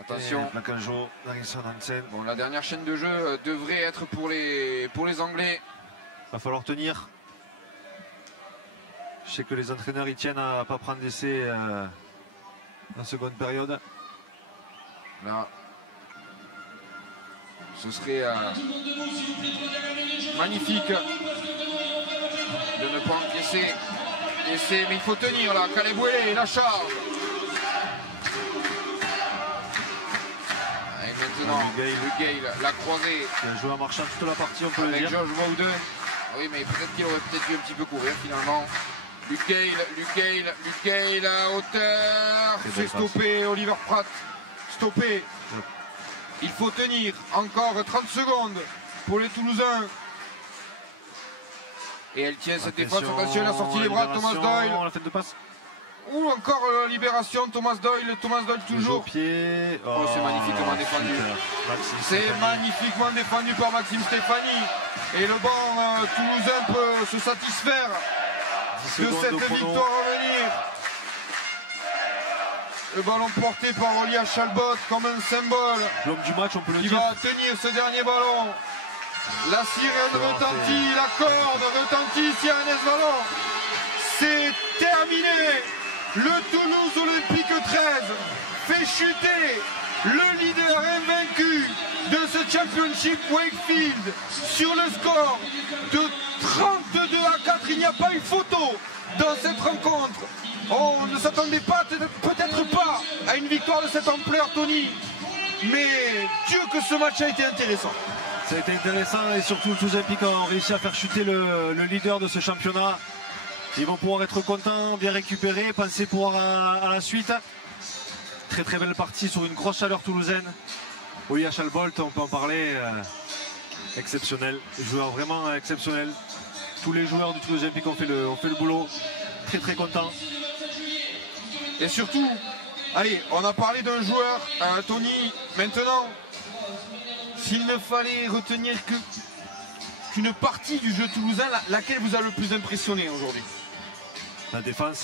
Attention. Placajo, Harrison Hansen. Bon, la dernière chaîne de jeu devrait être pour les Anglais. Va falloir tenir. Je sais que les entraîneurs y tiennent à ne pas prendre d'essai en seconde période. Là, ce serait magnifique de ne pas encaisser. Mais il faut tenir là. Caleboué, la charge. Et maintenant, Luke Gale, la croisée. Il a joué en marchant toute la partie, on peut le Avec dire. George Bowden. Oui, mais peut-être qu'il aurait peut-être dû un petit peu courir finalement. Luke Gale à hauteur. C'est stoppé, Oliver Pratt. Stoppé. Il faut tenir encore 30 secondes pour les Toulousains. Et elle tient cette défense. Attention, elle a sorti les bras de Thomas Doyle. La fête de passe. Ou encore la libération de Thomas Doyle. Thomas Doyle toujours. Au pied. Oh, c'est magnifiquement défendu. C'est magnifiquement défendu par Maxime Stéphanie. Et le banc toulousain peut se satisfaire de cette victoire à venir. Le ballon porté par Olia Chalbot comme un symbole. L'homme du match, on peut le dire. Qui va tenir ce dernier ballon. La sirène retentit, la corde retentit, Sirène Ballon. C'est terminé. Le Toulouse Olympique 13 fait chuter le leader invaincu de ce Championship Wakefield sur le score de 32 à 4. Il n'y a pas eu photo dans cette rencontre. Oh, on ne s'attendait pas, peut-être pas, à une victoire de cette ampleur, Tony. Mais Dieu que ce match a été intéressant. Ça a été intéressant et surtout le Toulouse Olympique a réussi à faire chuter le leader de ce championnat. Ils vont pouvoir être contents, bien récupérer, penser pouvoir à la suite. Très très belle partie sur une grosse chaleur toulousaine. Olia Chalbolt, on peut en parler, exceptionnel, joueur vraiment exceptionnel. Tous les joueurs du Toulouse Olympique ont fait le boulot. Très très content. Et surtout, allez, on a parlé d'un joueur, Tony, maintenant, s'il ne fallait retenir qu'une partie du jeu toulousain, laquelle vous a le plus impressionné aujourd'hui? La défense.